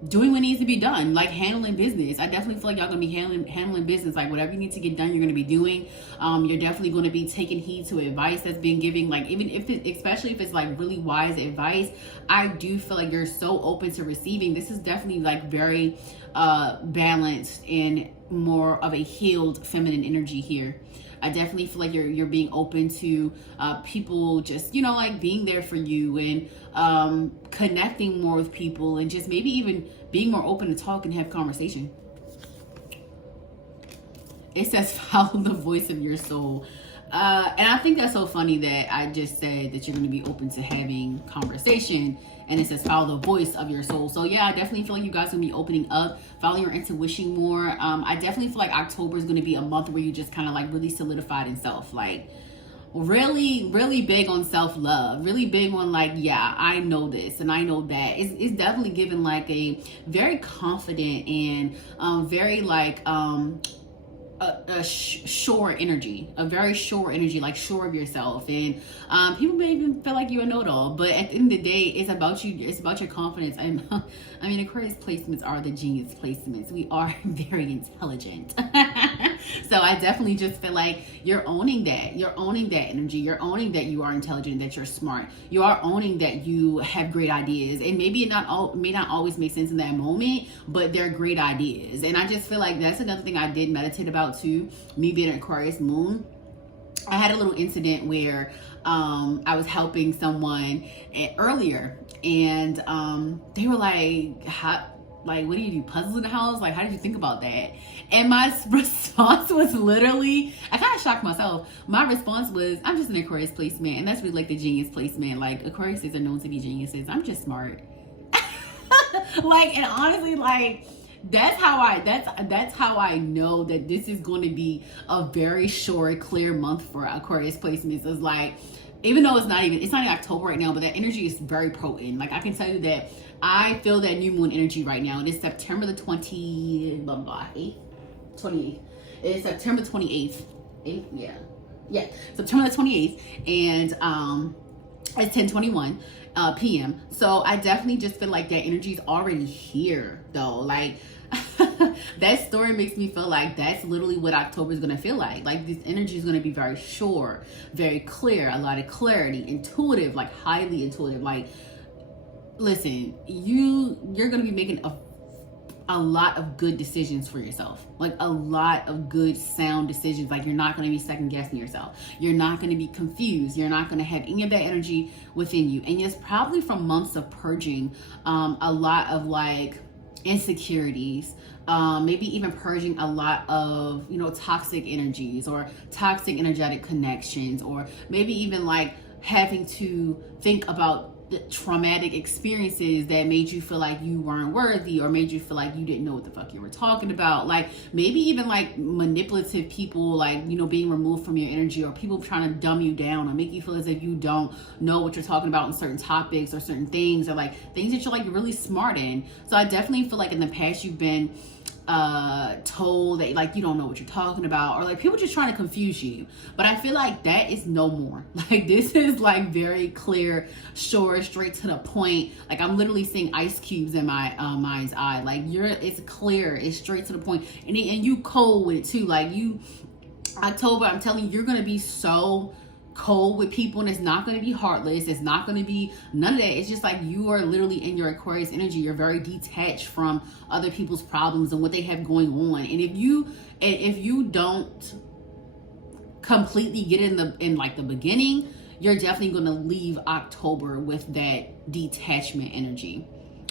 doing what needs to be done, like handling business. I definitely feel like y'all gonna be handling business, like whatever you need to get done, you're gonna be doing. You're definitely gonna be taking heed to advice that's been given, like even if especially if it's like really wise advice. I do feel like you're so open to receiving. This is definitely like very balanced and more of a healed feminine energy here. I definitely feel like you're being open to people just, you know, like being there for you, and connecting more with people, and just maybe even being more open to talk and have conversation. It says follow the voice of your soul. And I think that's so funny that I just said that you're going to be open to having conversation, and it says follow the voice of your soul. So yeah, I definitely feel like you guys are going to be opening up, follow your intuition more. I definitely feel like October is going to be a month where you just kind of like really solidified in self, like really big on self-love, really big on like, yeah, I know this and I know that. It's definitely given like a very confident and very like a sure energy, a very sure energy, like sure of yourself. And people may even feel like you're a know-it-all, but at the end of the day, it's about you. It's about your confidence. And I mean, Aquarius placements are the genius placements. We are very intelligent. So I definitely just feel like you're owning that. You're owning that energy. You're owning that you are intelligent, that you're smart. You are owning that you have great ideas. And maybe it may not always make sense in that moment, but they're great ideas. And I just feel like that's another thing I did meditate about too. Me being an Aquarius moon, I had a little incident where I was helping someone earlier, and they were like, what do you do, puzzles in the house? Like, how did you think about that? And my response was literally, I kind of shocked myself. My response was, I'm just an Aquarius placement, and that's really like the genius placement. Like, Aquariuses are known to be geniuses. I'm just smart. Like, and honestly, like, that's how I know that this is going to be a very short, clear month for Aquarius placements. It's like, even though it's not even October right now, but that energy is very potent. Like, I can tell you that I feel that new moon energy right now. And it's September the 28th. It's September 28th. Yeah, September the 28th. And It's 10:21 p.m. So I definitely just feel like that energy is already here, though. Like, that story makes me feel like that's literally what October is going to feel like. Like, this energy is going to be very sure, very clear, a lot of clarity, intuitive, like highly intuitive. Like, listen, you're going to be making a lot of good decisions for yourself, like a lot of good sound decisions. Like, you're not going to be second guessing yourself. You're not going to be confused. You're not going to have any of that energy within you. And it's probably from months of purging a lot of like insecurities, maybe even purging a lot of, you know, toxic energies or toxic energetic connections, or maybe even like having to think about the traumatic experiences that made you feel like you weren't worthy, or made you feel like you didn't know what the fuck you were talking about. Like, maybe even like manipulative people, like, you know, being removed from your energy, or people trying to dumb you down or make you feel as if you don't know what you're talking about in certain topics or certain things, or like things that you're like really smart in. So I definitely feel like in the past you've been told that like you don't know what you're talking about, or like people just trying to confuse you. But I feel like that is no more. Like, this is like very clear, sure, straight to the point. Like, I'm literally seeing ice cubes in my mind's eye. Like, it's clear, it's straight to the point, and you cold with it too. Like, you, October, I'm telling you, you're gonna be so cold with people, and it's not going to be heartless. It's not going to be none of that. It's just like you are literally in your Aquarius energy. You're very detached from other people's problems and what they have going on. And if you don't completely get in like the beginning, you're definitely going to leave October with that detachment energy.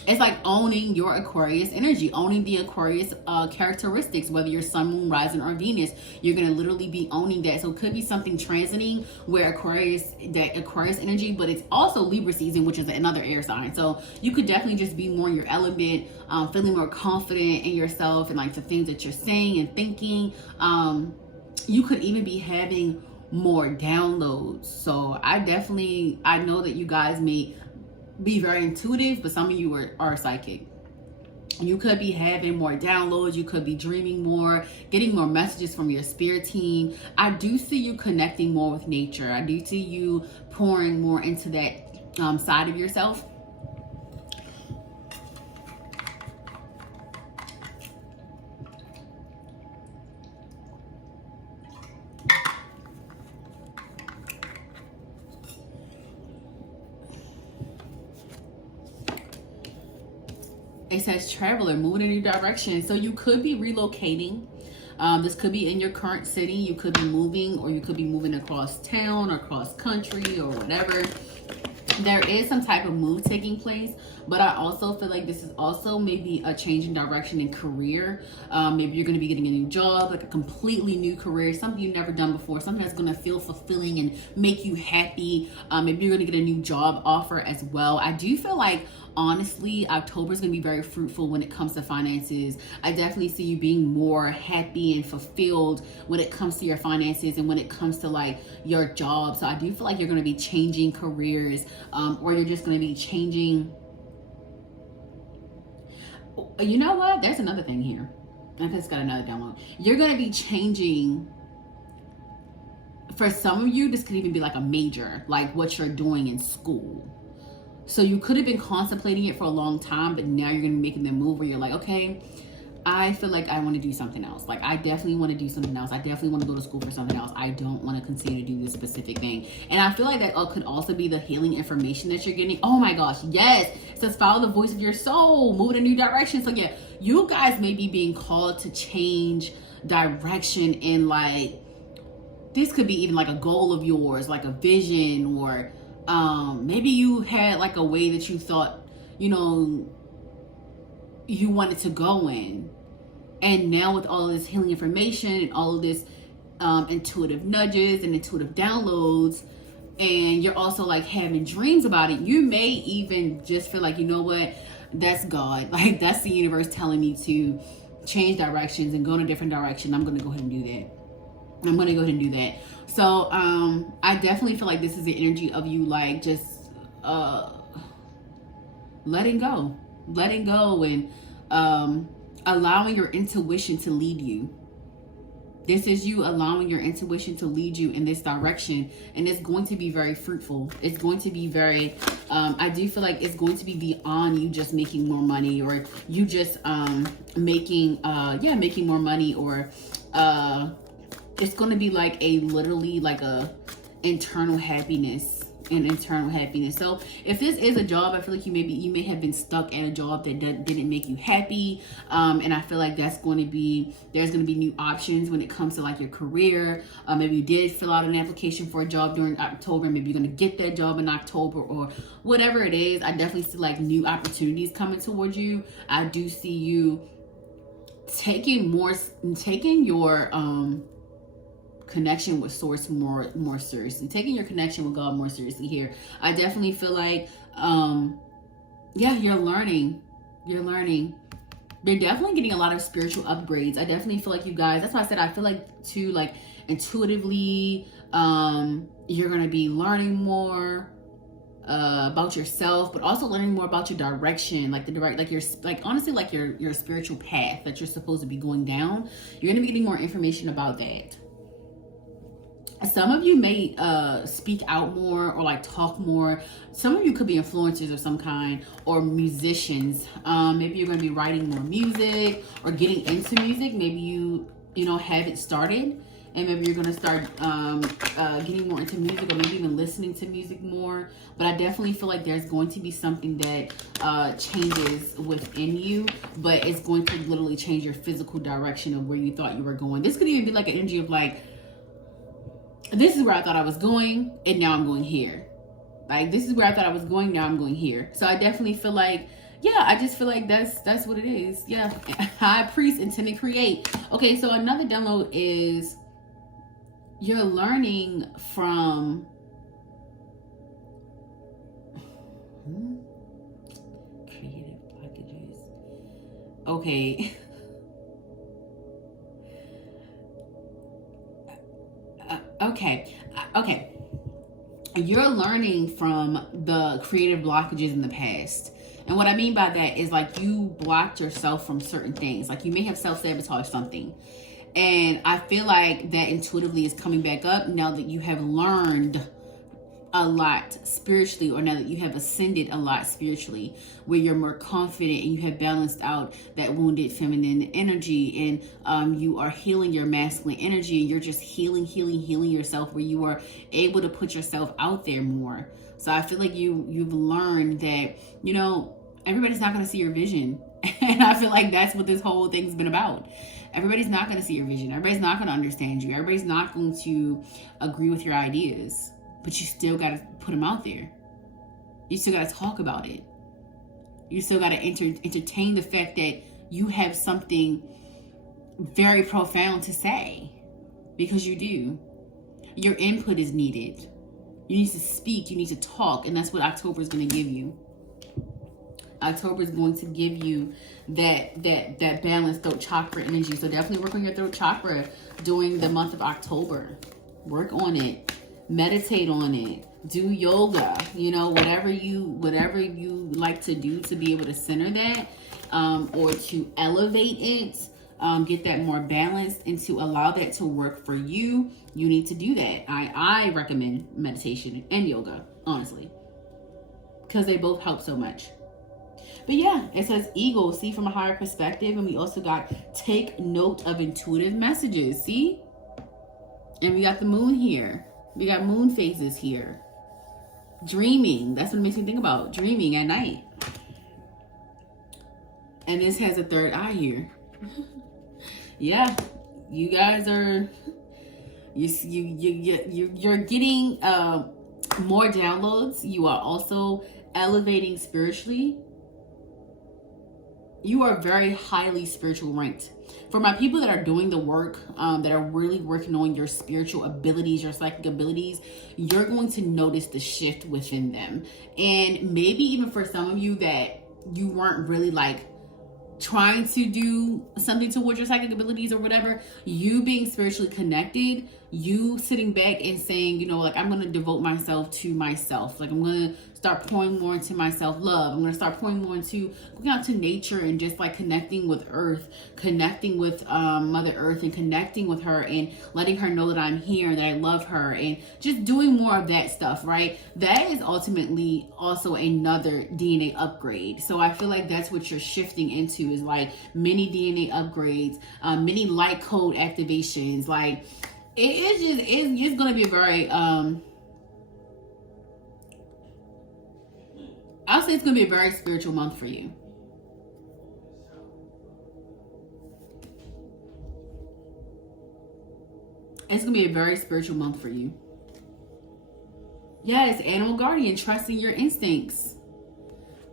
It's like owning your Aquarius energy, owning the Aquarius characteristics, whether you're sun, moon, rising, or Venus. You're going to literally be owning that. So it could be something transiting where that Aquarius energy, but it's also Libra season, which is another air sign. So you could definitely just be more in your element, feeling more confident in yourself and like the things that you're saying and thinking. You could even be having more downloads. So I know that you guys may be very intuitive, but some of you are psychic. You could be having more downloads. You could be dreaming more, getting more messages from your spirit team. I do see you connecting more with nature. I do see you pouring more into that side of yourself. It says traveler, moving in a new direction. So you could be relocating. This could be in your current city. You could be moving, or you could be moving across town or across country or whatever. There is some type of move taking place, but I also feel like this is also maybe a change in direction in career. Maybe you're going to be getting a new job, like a completely new career, something you've never done before, something that's going to feel fulfilling and make you happy. Maybe you're going to get a new job offer as well. I do feel like, honestly, October is going to be very fruitful when it comes to finances. I definitely see you being more happy and fulfilled when it comes to your finances and when it comes to like your job. So I do feel like you're going to be changing careers, or you're just going to be changing. You know what? There's another thing here. I just got another download. You're going to be changing. For some of you, this could even be like a major, like what you're doing in school. So you could have been contemplating it for a long time, but now you're going to be making the move where you're like, okay, I feel like I want to do something else. Like, I definitely want to do something else. I definitely want to go to school for something else. I don't want to continue to do this specific thing. And I feel like that could also be the healing information that you're getting. Oh my gosh, yes. It says follow the voice of your soul, move in a new direction. So yeah, you guys may be being called to change direction in like, this could be even like a goal of yours, like a vision, or maybe you had like a way that you thought, you know, you wanted to go in. And now with all of this healing information and all of this intuitive nudges and intuitive downloads, and you're also like having dreams about it, you may even just feel like, you know what, that's God. Like, that's the universe telling me to change directions and go in a different direction. I'm going to go ahead and do that. I'm going to go ahead and do that. So I definitely feel like this is the energy of you like just letting go and allowing your intuition to lead you. This is you allowing your intuition to lead you in this direction, and it's going to be very fruitful. It's going to be very, I do feel like it's going to be beyond you just making more money, or you just making more money, or it's going to be like a literally like a internal happiness. So if this is a job, I feel like you may have been stuck at a job that didn't make you happy, and I feel like there's going to be new options when it comes to like your career. Maybe you did fill out an application for a job during October, maybe you're going to get that job in October, or whatever it is. I definitely see like new opportunities coming towards you. I do see you taking your connection with source more seriously, taking your connection with God more seriously here. I definitely feel like you're learning. You're definitely getting a lot of spiritual upgrades. I definitely feel like you guys, that's why I said I feel like too, like intuitively, you're gonna be learning more about yourself, but also learning more about your direction, like honestly like your spiritual path that you're supposed to be going down. You're gonna be getting more information about that. Some of you may speak out more, or like talk more. Some of you could be influencers of some kind, or musicians. Maybe you're going to be writing more music or getting into music. Maybe you have it started, and maybe you're going to start getting more into music, or maybe even listening to music more. But I definitely feel like there's going to be something that changes within you, but it's going to literally change your physical direction of where you thought you were going. This could even be like an energy of like, this is where I thought I was going, and now I'm going here. Like, this is where I thought I was going, now I'm going here. So I definitely feel like, I just feel like that's what it is. Yeah. High Priest, intend to create. Okay, so another download is you're learning from creative blockages. Okay. Okay. You're learning from the creative blockages in the past. And what I mean by that is like you blocked yourself from certain things. Like you may have self-sabotaged something. And I feel like that intuitively is coming back up now that you have learned a lot spiritually, or now that you have ascended a lot spiritually, where you're more confident and you have balanced out that wounded feminine energy, and you are healing your masculine energy, and you're just healing yourself, where you are able to put yourself out there more. So I feel like you've learned that, everybody's not going to see your vision. And I feel like that's what this whole thing's been about. Everybody's not going to see your vision. Everybody's not going to understand you. Everybody's not going to agree with your ideas. But you still got to put them out there. You still got to talk about it. You still got to entertain the fact that you have something very profound to say. Because you do. Your input is needed. You need to speak. You need to talk. And that's what October is going to give you. October is going to give you that balanced throat chakra energy. So definitely work on your throat chakra during the month of October. Work on it. Meditate on it. Do yoga. Whatever you like to do to be able to center that, or to elevate it, get that more balanced, and to allow that to work for you. You need to do that. I recommend meditation and yoga, honestly, because they both help so much. But yeah, it says ego, see from a higher perspective. And we also got take note of intuitive messages. See? And we got the moon here. We got moon phases here. Dreaming. That's what it makes me think about. Dreaming at night. And this has a third eye here. Yeah. You guys are... You're getting more downloads. You are also elevating spiritually. You are very highly spiritual ranked. For my people that are doing the work, that are really working on your spiritual abilities, your psychic abilities, you're going to notice the shift within them. And maybe even for some of you that you weren't really like trying to do something towards your psychic abilities or whatever, you being spiritually connected, you sitting back and saying, you know, like, I'm going to devote myself to myself. Like, I'm going to start pouring more into my self-love. I'm going to start pouring more into going out to nature and just like connecting with earth, connecting with Mother Earth, and connecting with her and letting her know that I'm here and that I love her, and just doing more of that stuff, right? That is ultimately also another DNA upgrade. So I feel like that's what you're shifting into, is like many DNA upgrades, many light code activations. Like, it's going to be a very, I'll say it's going to be a very spiritual month for you. It's going to be a very spiritual month for you. Yes, animal guardian, trust in your instincts.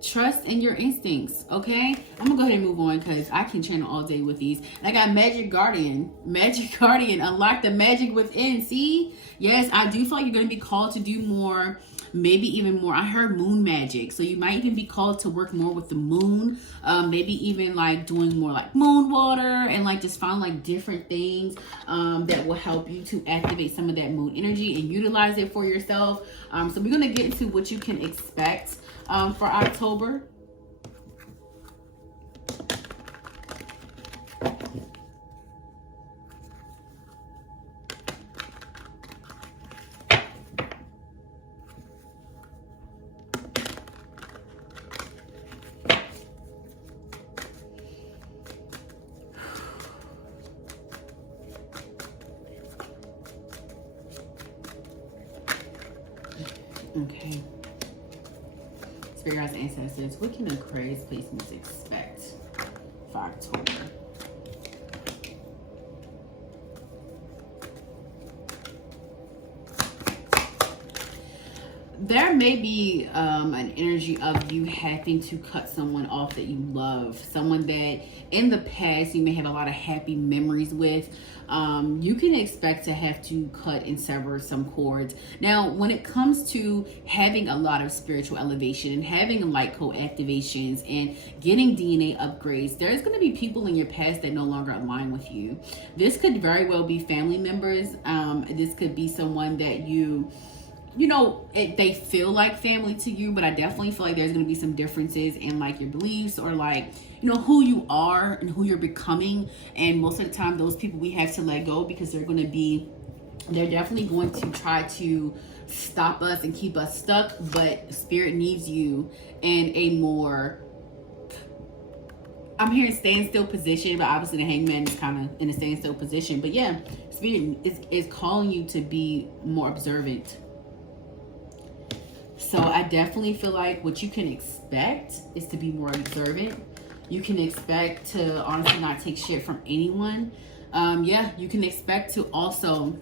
Trust in your instincts, okay? I'm gonna go ahead and move on because I can channel all day with these. And I got magic guardian. Magic guardian, unlock the magic within. See? Yes, I do feel like you're gonna be called to do more, maybe even more. I heard moon magic, so you might even be called to work more with the moon. Maybe even like doing more like moon water, and like just find like different things that will help you to activate some of that moon energy and utilize it for yourself. So we're gonna get into what you can expect for October. Okay. Spirit guides and ancestors, what can Aquarius placements expect for October? There may be an energy of you having to cut someone off that you love, someone that in the past you may have a lot of happy memories with. You can expect to have to cut and sever some cords. Now, when it comes to having a lot of spiritual elevation and having light code activations and getting DNA upgrades, there's going to be people in your past that no longer align with you. This could very well be family members. This could be someone that you know, they feel like family to you, but I definitely feel like there's going to be some differences in like your beliefs or like, you know, who you are and who you're becoming. And most of the time, those people we have to let go because they're definitely going to try to stop us and keep us stuck. But Spirit needs you in a more, I'm hearing standstill position, but obviously the Hangman is kind of in a standstill position. But yeah, Spirit is calling you to be more observant. So I definitely feel like what you can expect is to be more observant. You can expect to honestly not take shit from anyone. Yeah, you can expect to also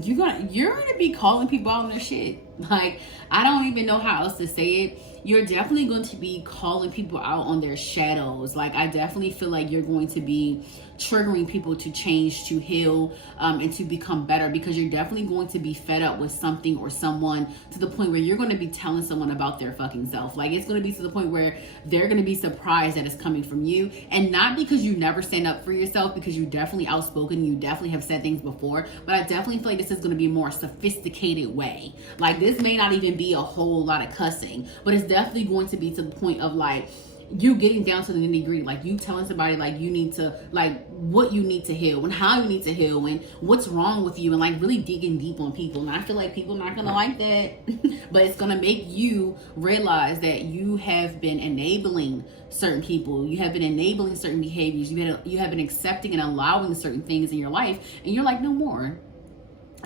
you're gonna be calling people out on their shit. Like, I don't even know how else to say it. You're definitely going to be calling people out on their shadows. Like, I definitely feel like you're going to be triggering people to change, to heal, and to become better, because you're definitely going to be fed up with something or someone to the point where you're going to be telling someone about their fucking self. Like, it's going to be to the point where they're going to be surprised that it's coming from you, and not because you never stand up for yourself, because you're definitely outspoken, you definitely have said things before, but I definitely feel like this is going to be a more sophisticated way. Like, this may not even be a whole lot of cussing, but it's definitely going to be to the point of like you getting down to the nitty-gritty, like you telling somebody like you need to, like what you need to heal and how you need to heal and what's wrong with you, and like really digging deep on people. And I feel like people are not gonna like that but it's gonna make you realize that you have been enabling certain people, you have been enabling certain behaviors, you have been accepting and allowing certain things in your life, and you're like, no more.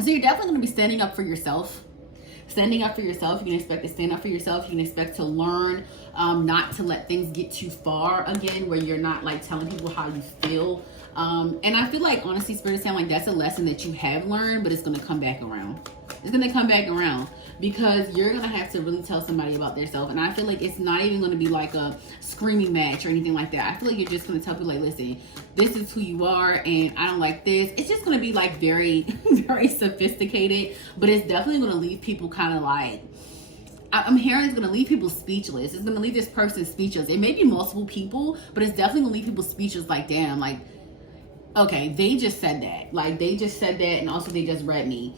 So you're definitely gonna be standing up for yourself. Standing up for yourself, you can expect to stand up for yourself. You can expect to learn not to let things get too far again, where you're not like telling people how you feel. And I feel like, honestly, Spirit is saying like that's a lesson that you have learned, but it's going to come back around. It's going to come back around because you're going to have to really tell somebody about themselves. And I feel like it's not even going to be like a screaming match or anything like that. I feel like you're just going to tell people like, listen, this is who you are and I don't like this. It's just going to be like very, very sophisticated, but it's definitely going to leave people kind of like, I'm hearing it's going to leave people speechless. It's going to leave this person speechless. It may be multiple people, but it's definitely going to leave people speechless. Like, damn, like, okay, they just said that. Like, they just said that, and also they just read me.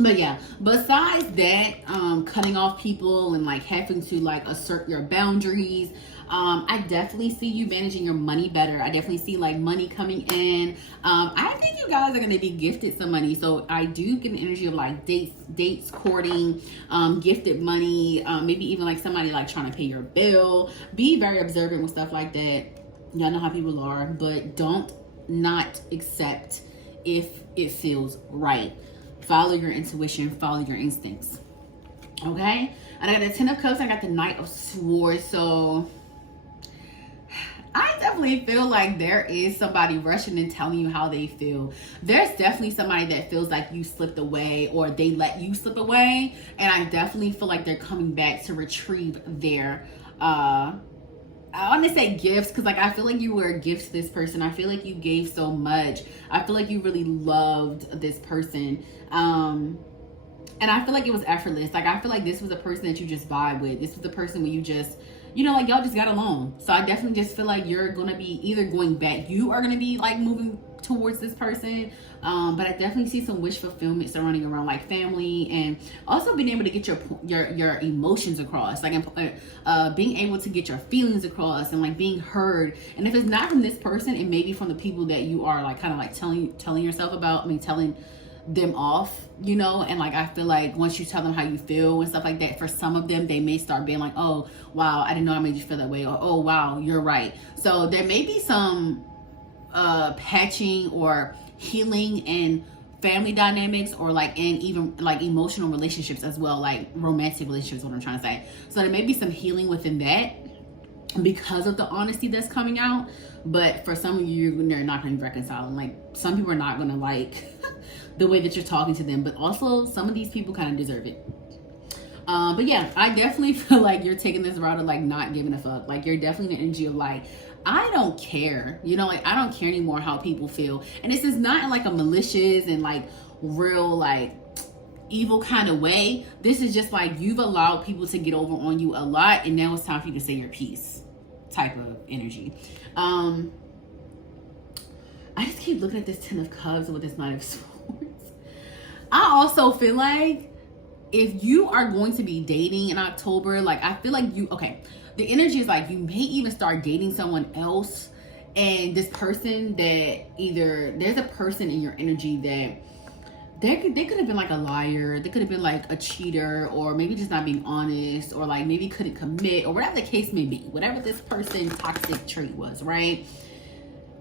But yeah, besides that, cutting off people and like having to like assert your boundaries, I definitely see you managing your money better. I definitely see like money coming in. I think you guys are going to be gifted some money. So I do get an energy of like dates, courting, gifted money, maybe even like somebody like trying to pay your bill. Be very observant with stuff like that. Y'all know how people are, but don't not accept if it feels right. Follow your intuition, follow your instincts. Okay? And I got the 10 of Cups, I got the Knight of Swords. So I definitely feel like there is somebody rushing and telling you how they feel. There's definitely somebody that feels like you slipped away or they let you slip away. And I definitely feel like they're coming back to retrieve their I want to say gifts, because like I feel like you were a gift to this person. I feel like you gave so much. I feel like you really loved this person. And I feel like it was effortless. Like I feel like this was a person that you just vibe with. This was the person where you just, you know, like y'all just got along. So I definitely just feel like you're going to be either going back. You are going to be like moving towards this person. But I definitely see some wish fulfillment surrounding around like family, and also being able to get your emotions across, like being able to get your feelings across and like being heard. And if it's not from this person, it may be from the people that you are like kind of like telling yourself about. I mean, telling them off, you know. And like I feel like once you tell them how you feel and stuff like that, for some of them they may start being like, oh wow, I didn't know I made you feel that way, or oh wow, you're right. So there may be some patching or healing in family dynamics, or like in even like emotional relationships as well, like romantic relationships, what I'm trying to say. So there may be some healing within that because of the honesty that's coming out. But for some of you, they're not going to be reconciling. Like some people are not going to like the way that you're talking to them, but also some of these people kind of deserve it. But yeah, I definitely feel like you're taking this route of like not giving a fuck. Like you're definitely in the energy of like, I don't care, you know, like I don't care anymore how people feel. And this is not in like a malicious and like real like evil kind of way. This is just like you've allowed people to get over on you a lot, and now it's time for you to say your piece type of energy. I just keep looking at this 10 of Cups with this Knight of Swords. I also feel like if you are going to be dating in October, like I feel like the energy is like you may even start dating someone else, and this person that either there's a person in your energy that they could have been like a liar, they could have been like a cheater, or maybe just not being honest, or like maybe couldn't commit, or whatever the case may be, whatever this person's toxic trait was, right?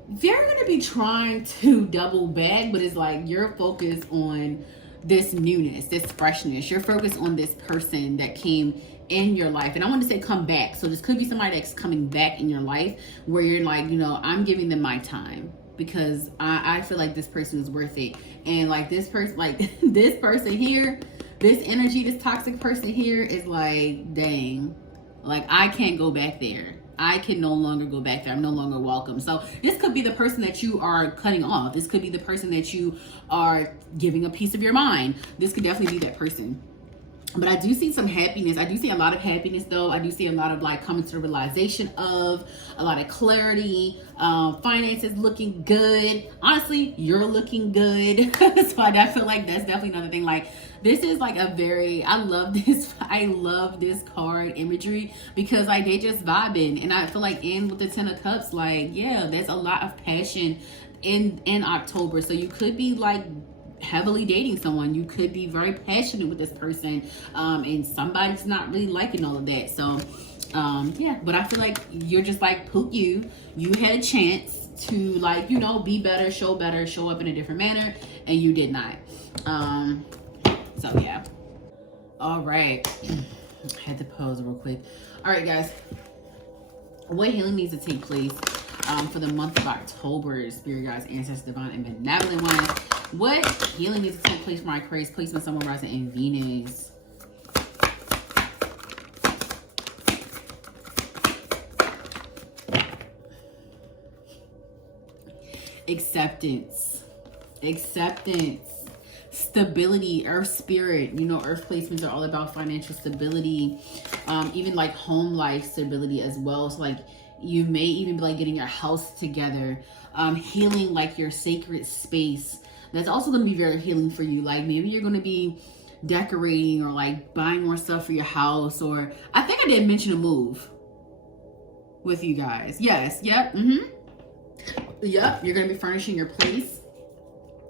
They're going to be trying to double back, but it's like you're focused on this newness, this freshness. You're focused on this person that came in your life. And I want to say come back. So this could be somebody that's coming back in your life where you're like, you know, I'm giving them my time because I feel like this person is worth it. And like this person, like this person here, this energy, this toxic person here is like, dang, like I can't go back there. I can no longer go back there. I'm no longer welcome. So this could be the person that you are cutting off. This could be the person that you are giving a piece of your mind. This could definitely be that person. But I do see some happiness. I do see a lot of happiness though. I do see a lot of like coming to the realization of a lot of clarity. Finances looking good. Honestly, you're looking good. So I feel like that's definitely another thing. Like this is like a very, I love this card imagery because like they just vibing. And I feel like with the 10 of Cups, like, yeah, there's a lot of passion in October. So you could be like heavily dating someone. You could be very passionate with this person, and somebody's not really liking all of that. So yeah, but I feel like you're just like poop you had a chance to like, you know, be better, show up in a different manner, and you did not. So yeah. All right. I had to pause real quick. All right, guys, what healing needs to take place for the month of October? Spirit guides, ancestors, divine and benevolent ones. What healing needs to take place for my Aquarius placement, Sun, Moon, rising, and Venus? Acceptance. stability, earth spirit. You know, earth placements are all about financial stability, even like home life stability as well. So like you may even be like getting your house together, healing like your sacred space. That's also going to be very healing for you. Like maybe you're going to be decorating or like buying more stuff for your house, or I think I did mention a move with you guys. Yes. Yep. Yep. You're going to be furnishing your place.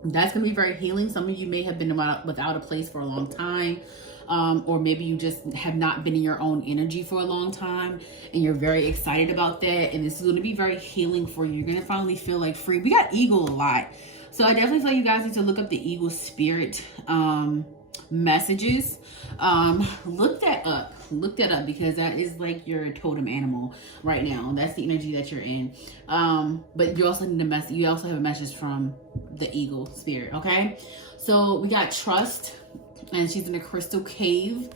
That's going to be very healing. Some of you may have been without a place for a long time. Or maybe you just have not been in your own energy for a long time and you're very excited about that. And this is going to be very healing for you. You're going to finally feel like free. We got eagle a lot. So I definitely feel like you guys need to look up the eagle spirit messages. Look that up because that is like your totem animal right now. That's the energy that you're in. But you also need a message. You also have a message from the eagle spirit. Okay. So we got trust, and she's in a crystal cave.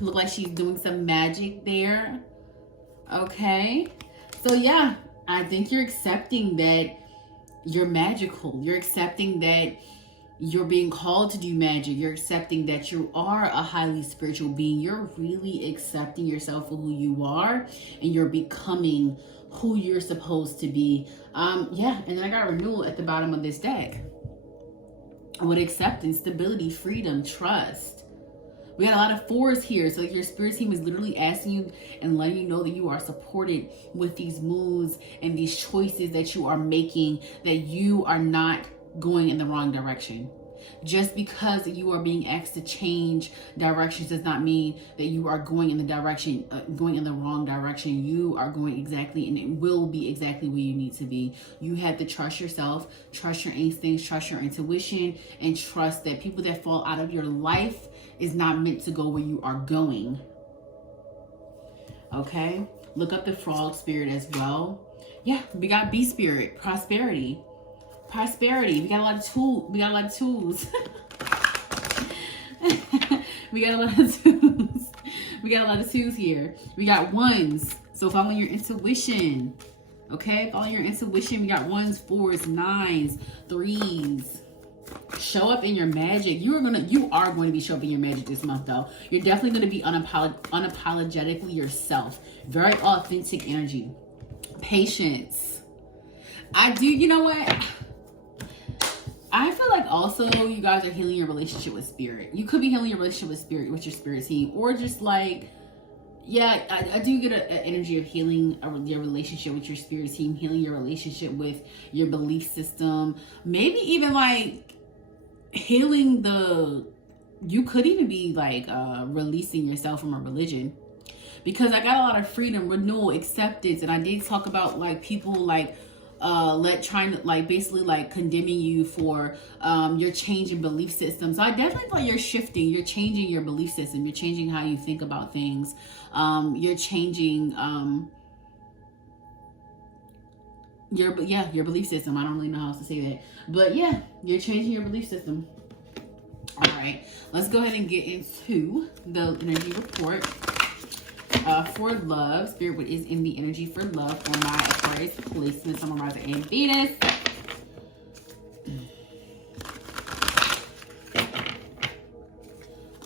Look like she's doing some magic there. Okay. So yeah, I think you're accepting that you're magical. You're accepting that you're being called to do magic. You're accepting that you are a highly spiritual being. You're really accepting yourself for who you are, and you're becoming who you're supposed to be. Yeah, and then I got renewal at the bottom of this deck. With acceptance, stability, freedom, trust. We got a lot of fours here. So your spirit team is literally asking you and letting you know that you are supported with these moves and these choices that you are making, that you are not going in the wrong direction. Just because you are being asked to change directions does not mean that you are going in the direction, going in the wrong direction. You are going exactly, and it will be exactly where you need to be. You have to trust yourself, trust your instincts, trust your intuition, and trust that people that fall out of your life is not meant to go where you are going. Okay? Look up the frog spirit as well. Yeah, we got bee spirit, prosperity. Prosperity. We got a lot of tools. We got a lot of tools. We got a lot of tools. We got a lot of twos here. We got ones. So follow your intuition. Okay? Follow your intuition. We got ones, fours, nines, threes. Show up in your magic. You are going to be showing up in your magic this month though. You're definitely going to be unapologetically yourself. Very authentic energy. Patience. You know what? I feel like also you guys are healing your relationship with spirit. You could be healing your relationship with spirit, with your spirit team, or just like, yeah, I do get an energy of healing your relationship with your spirit team, healing your relationship with your belief system, maybe even like healing you could even be like releasing yourself from a religion, because I got a lot of freedom, renewal, acceptance, and I did talk about like people like trying to like basically like condemning you for your change in belief systems. So I definitely thought you're shifting, you're changing your belief system, you're changing how you think about things, you're changing your belief system. I don't really know how else to say that, but yeah, you're changing your belief system. All right, let's go ahead and get into the energy report. For love, spirit, what is in the energy for love for my Aquarius placement, Sun, Rising, and Venus.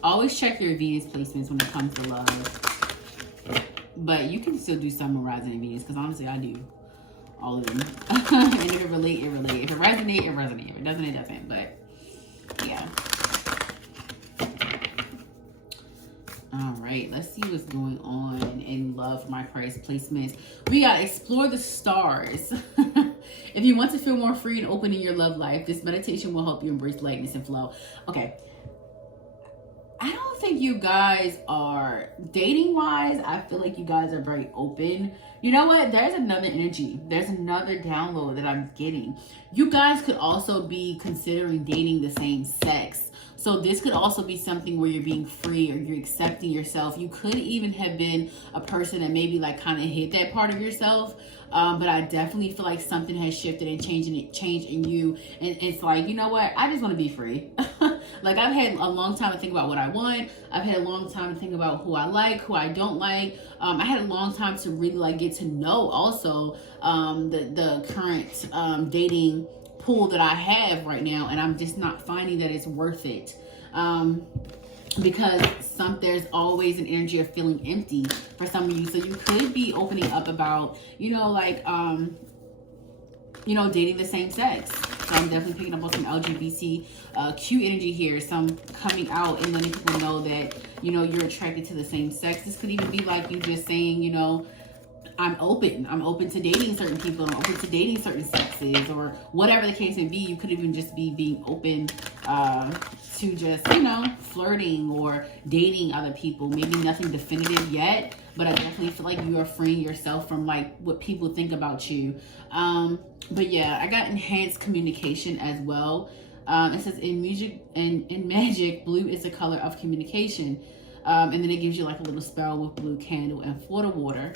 Always check your Venus placements when it comes to love, but you can still do Sun, Rising, and Venus, because honestly I do all of them. And if it relate, it relate. If it resonate, it resonate. If it doesn't, it doesn't. But yeah. All right, let's see what's going on in love for my Aquarius placements. We got explore the stars. If you want to feel more free and open in your love life, this meditation will help you embrace lightness and flow. Okay. I don't think you guys are dating wise. I feel like you guys are very open. You know what? There's another energy. There's another download that I'm getting. You guys could also be considering dating the same sex. So this could also be something where you're being free or you're accepting yourself. You could even have been a person that maybe like kind of hid that part of yourself. But I definitely feel like something has shifted and changed in you. And it's like, you know what? I just want to be free. Like I've had a long time to think about what I want. I've had a long time to think about who I like, who I don't like. I had a long time to really like get to know also the current dating pull that I have right now, and I'm just not finding that it's worth it. Because there's always an energy of feeling empty for some of you. So you could be opening up about, you know, like, you know, dating the same sex. So I'm definitely picking up on some LGBTQ energy here. Some coming out and letting people know that, you know, you're attracted to the same sex. This could even be like you just saying, you know, I'm open to dating certain people. I'm open to dating certain sexes, or whatever the case may be. You could even just be being open to just, you know, flirting or dating other people. Maybe nothing definitive yet, but I definitely feel like you are freeing yourself from like what people think about you. But yeah, I got enhanced communication as well. It says in magic, blue is the color of communication. And then it gives you like a little spell with blue candle and Florida water.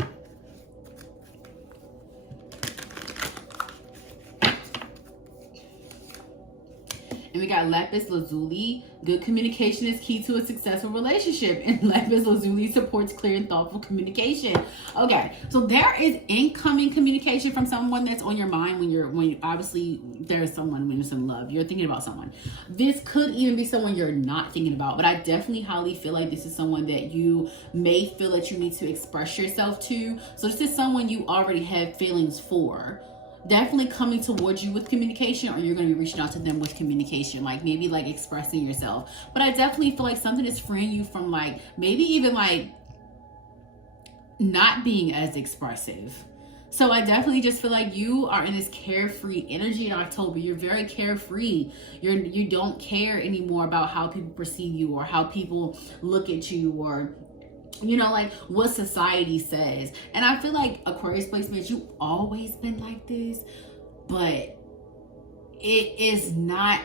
And we got lapis lazuli. Good communication is key to a successful relationship. And lapis lazuli supports clear and thoughtful communication. Okay, so there is incoming communication from someone that's on your mind when obviously there's someone when it's in love. You're thinking about someone. This could even be someone you're not thinking about, but I definitely highly feel like this is someone that you may feel that you need to express yourself to. So this is someone you already have feelings for. Definitely coming towards you with communication, or you're going to be reaching out to them with communication, like maybe like expressing yourself. But I definitely feel like something is freeing you from like maybe even like not being as expressive. So I definitely just feel like you are in this carefree energy in October. You're very carefree. You don't care anymore about how people perceive you or how people look at you, or you know, like what society says. And I feel like Aquarius placements, you've always been like this, but it is not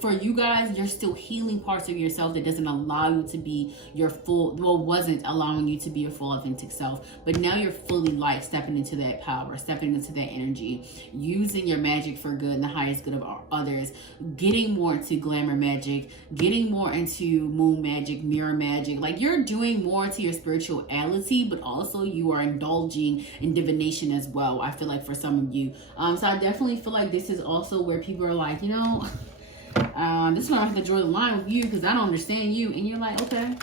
for you guys. You're still healing parts of yourself that doesn't allow you to be your full, wasn't allowing you to be your full authentic self. But now you're fully like stepping into that power, stepping into that energy, using your magic for good and the highest good of others, getting more into glamour magic, getting more into moon magic, mirror magic. Like you're doing more to your spirituality, but also you are indulging in divination as well, I feel like, for some of you. So I definitely feel like this is also where people are like, you know, this is when I have to draw the line with you because I don't understand you. And you're like, okay,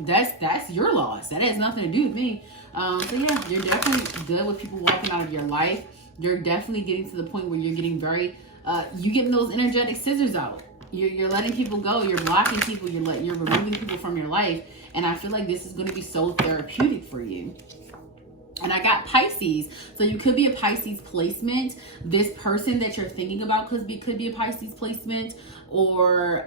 that's your loss. That has nothing to do with me. So yeah, you're definitely good with people walking out of your life. You're definitely getting to the point where you're getting very, you getting those energetic scissors out. You're letting people go. You're blocking people. You're removing people from your life. And I feel like this is going to be so therapeutic for you. And I got Pisces. So you could be a Pisces placement. This person that you're thinking about could be a Pisces placement. Or,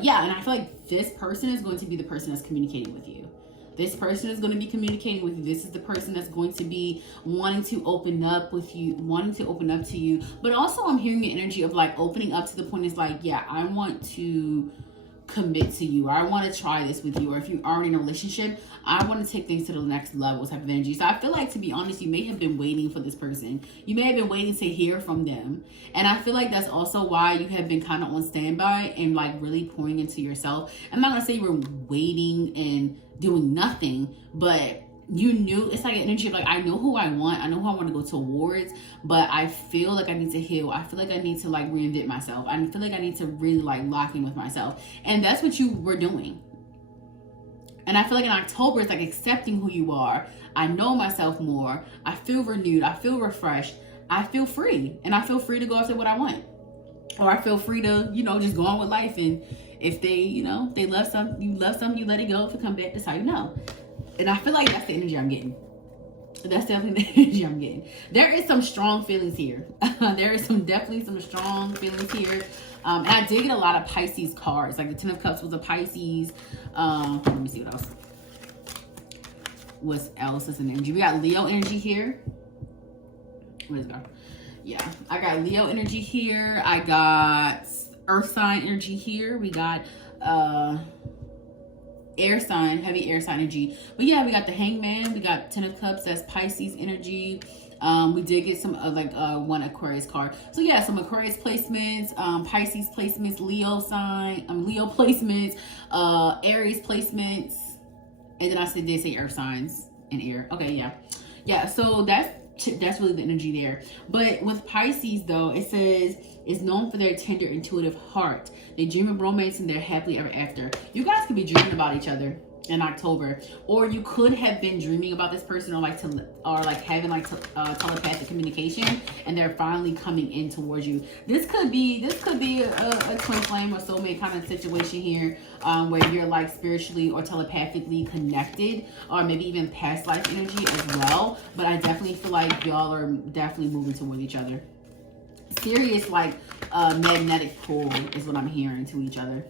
yeah, and I feel like this person is going to be the person that's communicating with you. This person is going to be communicating with you. This is the person that's going to be wanting to open up with you, wanting to open up to you. But also I'm hearing the energy of like opening up to the point is like, yeah, I want to commit to you, or I want to try this with you, or if you're already in a relationship, I want to take things to the next level type of energy. So I feel like, to be honest, you may have been waiting for this person. You may have been waiting to hear from them. And I feel like that's also why you have been kind of on standby and like really pouring into yourself. I'm not gonna say you were waiting and doing nothing, but you knew, it's like an energy of like, I know who I want. I know who I want to go towards, but I feel like I need to heal. I feel like I need to like reinvent myself. I feel like I need to really like lock in with myself. And that's what you were doing. And I feel like in October, it's like accepting who you are. I know myself more. I feel renewed. I feel refreshed. I feel free. And I feel free to go after what I want. Or I feel free to, you know, just go on with life. And if they, you know, they love something, you let it go. If it come back, that's how you know. And I feel like that's the energy I'm getting. That's definitely the energy I'm getting. There is some strong feelings here. There is definitely some strong feelings here. And I did get a lot of Pisces cards. Like the Ten of Cups was a Pisces. Let me see what else. What else is an energy? We got Leo energy here. What is it? Yeah, I got Leo energy here. I got Earth sign energy here. We got air sign, heavy air sign energy. But yeah, we got the Hangman. We got Ten of Cups. That's Pisces energy. We did get some one Aquarius card. So yeah, some Aquarius placements, Pisces placements, Leo sign, Leo placements, Aries placements, and then I did say earth signs and air. Okay, yeah. Yeah, so that's That's really the energy there. But with Pisces, though, it says is known for their tender, intuitive heart. They dream of romance and they're happily ever after. You guys could be dreaming about each other in October, or you could have been dreaming about this person, or having telepathic communication, and they're finally coming in towards you. This could be a twin flame or soulmate kind of situation here, where you're like spiritually or telepathically connected, or maybe even past life energy as well. But I definitely feel like y'all are definitely moving toward each other. Serious magnetic pull is what I'm hearing to each other.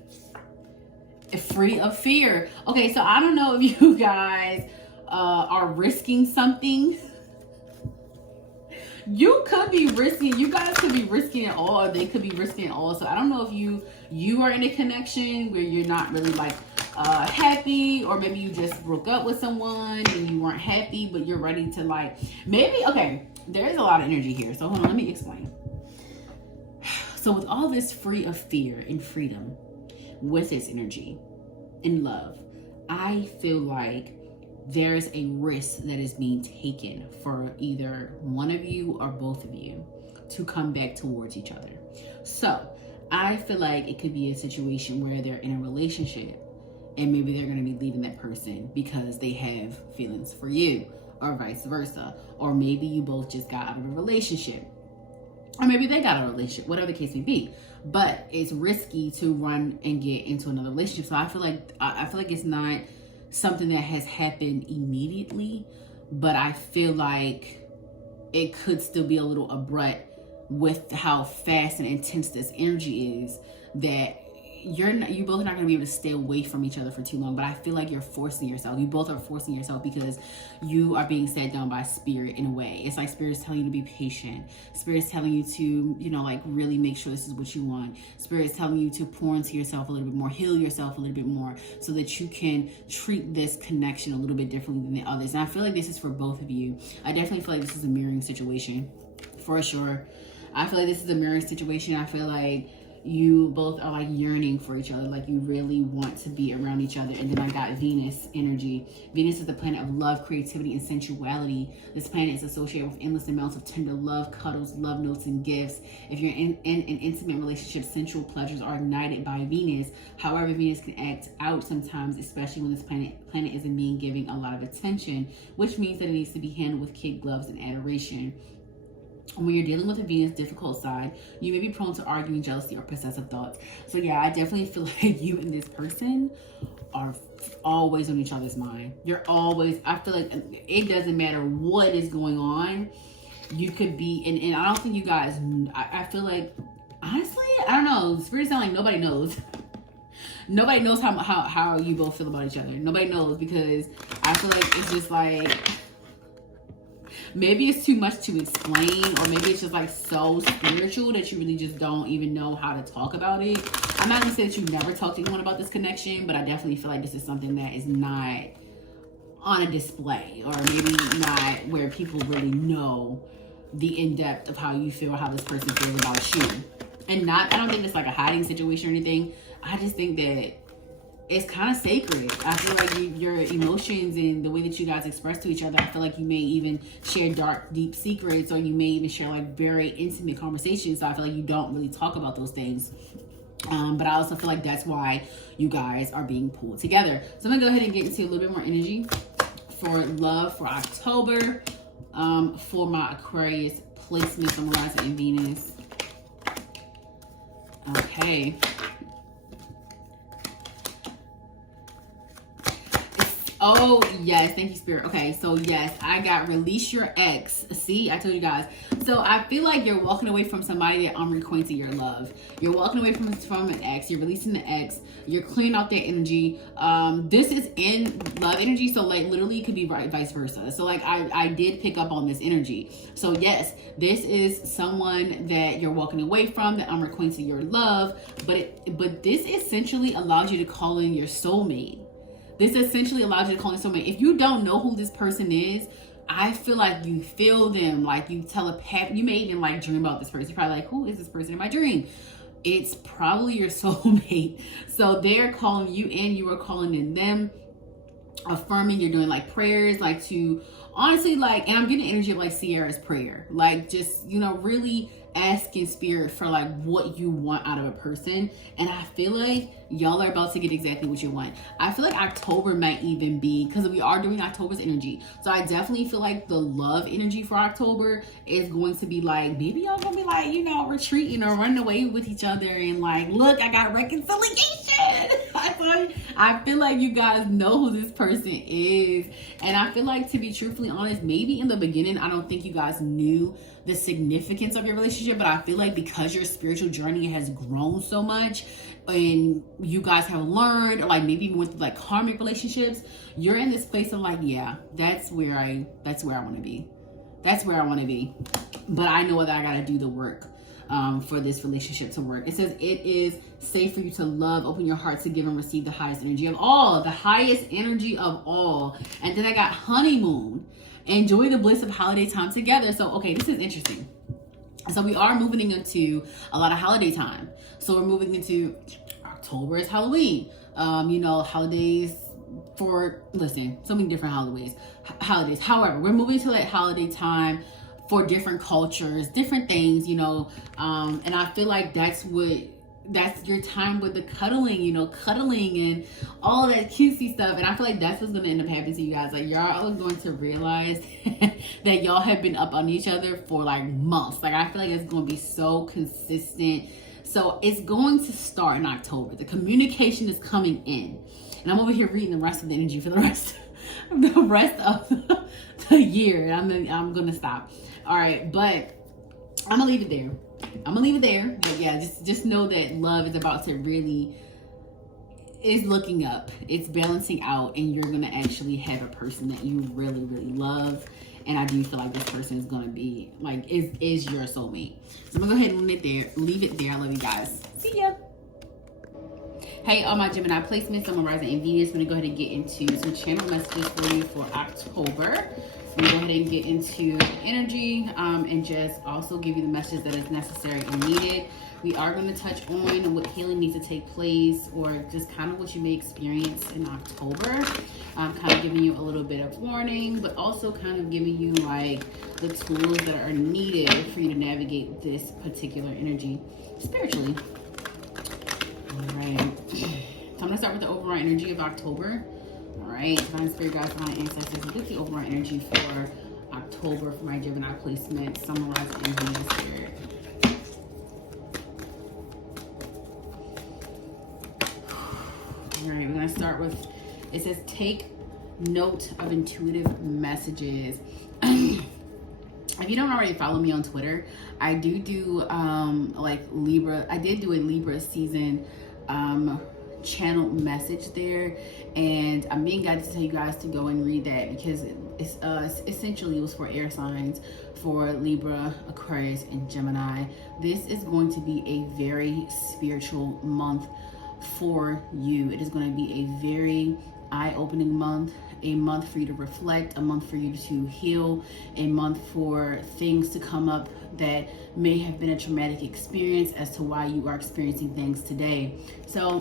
Free of fear. Okay, so I don't know if you guys are risking something. You guys could be risking it all, or they could be risking it all. So I don't know if you are in a connection where you're not really happy, or maybe you just broke up with someone and you weren't happy, but you're ready to okay, there's a lot of energy here. So hold on, let me explain. So with all this free of fear and freedom, with this energy in love, I feel like there's a risk that is being taken for either one of you or both of you to come back towards each other. So I feel like it could be a situation where they're in a relationship and maybe they're going to be leaving that person because they have feelings for you, or vice versa. Or maybe you both just got out of a relationship, or maybe they got a relationship, whatever the case may be. But it's risky to run and get into another relationship. So I feel like it's not something that has happened immediately, but I feel like it could still be a little abrupt with how fast and intense this energy is, that you both are not going to be able to stay away from each other for too long. But I feel like you're forcing yourself. You both are forcing yourself because you are being set down by spirit in a way. It's like spirit's telling you to be patient. Spirit's telling you to, really make sure this is what you want. Spirit's telling you to pour into yourself a little bit more, heal yourself a little bit more, so that you can treat this connection a little bit differently than the others. And I feel like this is for both of you. I definitely feel like this is a mirroring situation, for sure. I feel like this is a mirroring situation. I feel like you both are yearning for each other, you really want to be around each other. And then I got Venus energy. Venus is the planet of love, creativity, and sensuality. This planet is associated with endless amounts of tender love, cuddles, love notes, and gifts. If you're in an intimate relationship, sensual pleasures are ignited by Venus. However, Venus can act out sometimes, especially when this planet isn't being given a lot of attention, which means that it needs to be handled with kid gloves and adoration. When you're dealing with a Venus difficult side, you may be prone to arguing, jealousy, or possessive thoughts. So yeah, I definitely feel like you and this person are always on each other's mind. I feel like it doesn't matter what is going on. You could be, and I don't think you guys, I feel like, honestly, I don't know. Spirit sound like nobody knows. Nobody knows how you both feel about each other. Nobody knows, because I feel like it's just maybe it's too much to explain, or maybe it's just so spiritual that you really just don't even know how to talk about it. I'm not gonna say that you never talk to anyone about this connection, but I definitely feel like this is something that is not on a display, or maybe not where people really know the in-depth of how you feel, how this person feels about you. And I don't think it's a hiding situation or anything. I just think that it's kind of sacred. I feel like your emotions and the way that you guys express to each other, I feel like you may even share dark, deep secrets, or you may even share very intimate conversations. So I feel like you don't really talk about those things. But I also feel like that's why you guys are being pulled together. So I'm gonna go ahead and get into a little bit more energy for love for October, for my Aquarius placement, summarizing in Venus. Okay. Oh, yes. Thank you, Spirit. Okay, so yes, I got release your ex. See, I told you guys. So I feel like you're walking away from somebody that unrequited your love. You're walking away from an ex. You're releasing the ex. You're clearing out that energy. This is in love energy, so literally it could be vice versa. So I did pick up on this energy. So yes, this is someone that you're walking away from, that unrequited your love, but this essentially allows you to call in your soulmate. This essentially allows you to call in soulmate. If you don't know who this person is, I feel like you feel them, you telepath. You may even dream about this person. You're probably who is this person in my dream? It's probably your soulmate. So they're calling you in, you are calling in them. affirming, you're doing like prayers, like to honestly, like, and I'm getting energy of like Sierra's prayer, like just, you know, really asking spirit for like what you want out of a person. And I feel like y'all are about to get exactly what you want. I feel like October might even be, because we are doing October's energy, so I definitely feel like the love energy for October is going to be like, maybe y'all gonna be like, you know, retreating or running away with each other and like, look, I got reconciliation. I feel like you guys know who this person is. And I feel like, to be truthfully honest, maybe in the beginning, I don't think you guys knew the significance of your relationship, but I feel like because your spiritual journey has grown so much and you guys have learned, or like maybe even with like karmic relationships, you're in this place of like, yeah, that's where I want to be. That's where I want to be. But I know that I got to do the work for this relationship to work. It says it is safe for you to love, open your heart to give and receive the highest energy of all, the highest energy of all. And then I got honeymoon. Enjoy the bliss of holiday time together. So, okay, this is interesting. So we are moving into a lot of holiday time. So we're moving into October is Halloween. You know, holidays for, listen, so many different holidays. However, we're moving to like holiday time for different cultures, different things, you know. And I feel like that's your time with the cuddling, you know, cuddling and all that cutesy stuff. And I feel like that's what's going to end up happening to you guys. Like, y'all are going to realize that y'all have been up on each other for like months. Like, I feel like it's going to be so consistent. So it's going to start in October. The communication is coming in. And I'm over here reading the rest of the energy for the rest of the year. And I'm going to stop. All right. But I'm going to leave it there. But yeah, just know that love is about to really, is looking up. It's balancing out, and you're going to actually have a person that you really, really love. And I do feel like this person is going to be like, is your soulmate. So I'm going to go ahead and leave it there. I love you guys. See ya. Hey, all my Gemini placements, I'm rising in Venus. I'm going to go ahead and get into some channel messages for you for October. So I'm going to go ahead and get into energy and just also give you the message that is necessary and needed. We are going to touch on what healing needs to take place, or just kind of what you may experience in October. Kind of giving you a little bit of warning, but also kind of giving you like the tools that are needed for you to navigate this particular energy spiritually. All right. So I'm going to start with the overall energy of October. All right. Divine Spirit, guides, my ancestors, get the overall energy for October for my Gemini placement, summarized in Venus Spirit. All right, we're going to start with, it says, take note of intuitive messages. If you don't already follow me on Twitter, I do like Libra. I did do a Libra season channel message there, and I'm being guided to tell you guys to go and read that, because it's essentially, it was for air signs, for Libra, Aquarius, and Gemini. This is going to be a very spiritual month for you. It is going to be a very eye-opening month, a month for you to reflect, a month for you to heal, a month for things to come up that may have been a traumatic experience as to why you are experiencing things today. So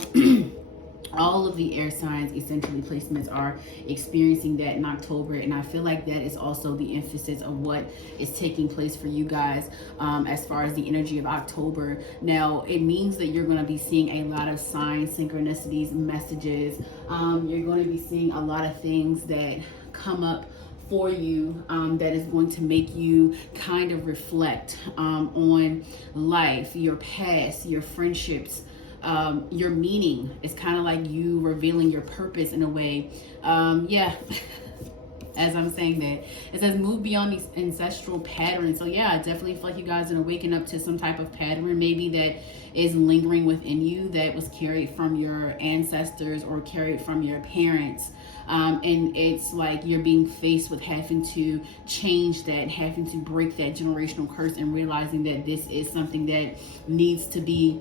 all of the air signs, essentially placements, are experiencing that in October, and I feel like that is also the emphasis of what is taking place for you guys as far as the energy of October. Now, it means that you're going to be seeing a lot of signs, synchronicities, messages. You're going to be seeing a lot of things that come up for you that is going to make you kind of reflect on life, your past, your friendships, your meaning. It's kind of like you revealing your purpose in a way. Yeah. As I'm saying that, it says move beyond these ancestral patterns. So yeah, I definitely feel like you guys are waking up to some type of pattern, maybe that is lingering within you, that was carried from your ancestors or carried from your parents. And it's like you're being faced with having to change that, having to break that generational curse, and realizing that this is something that needs to be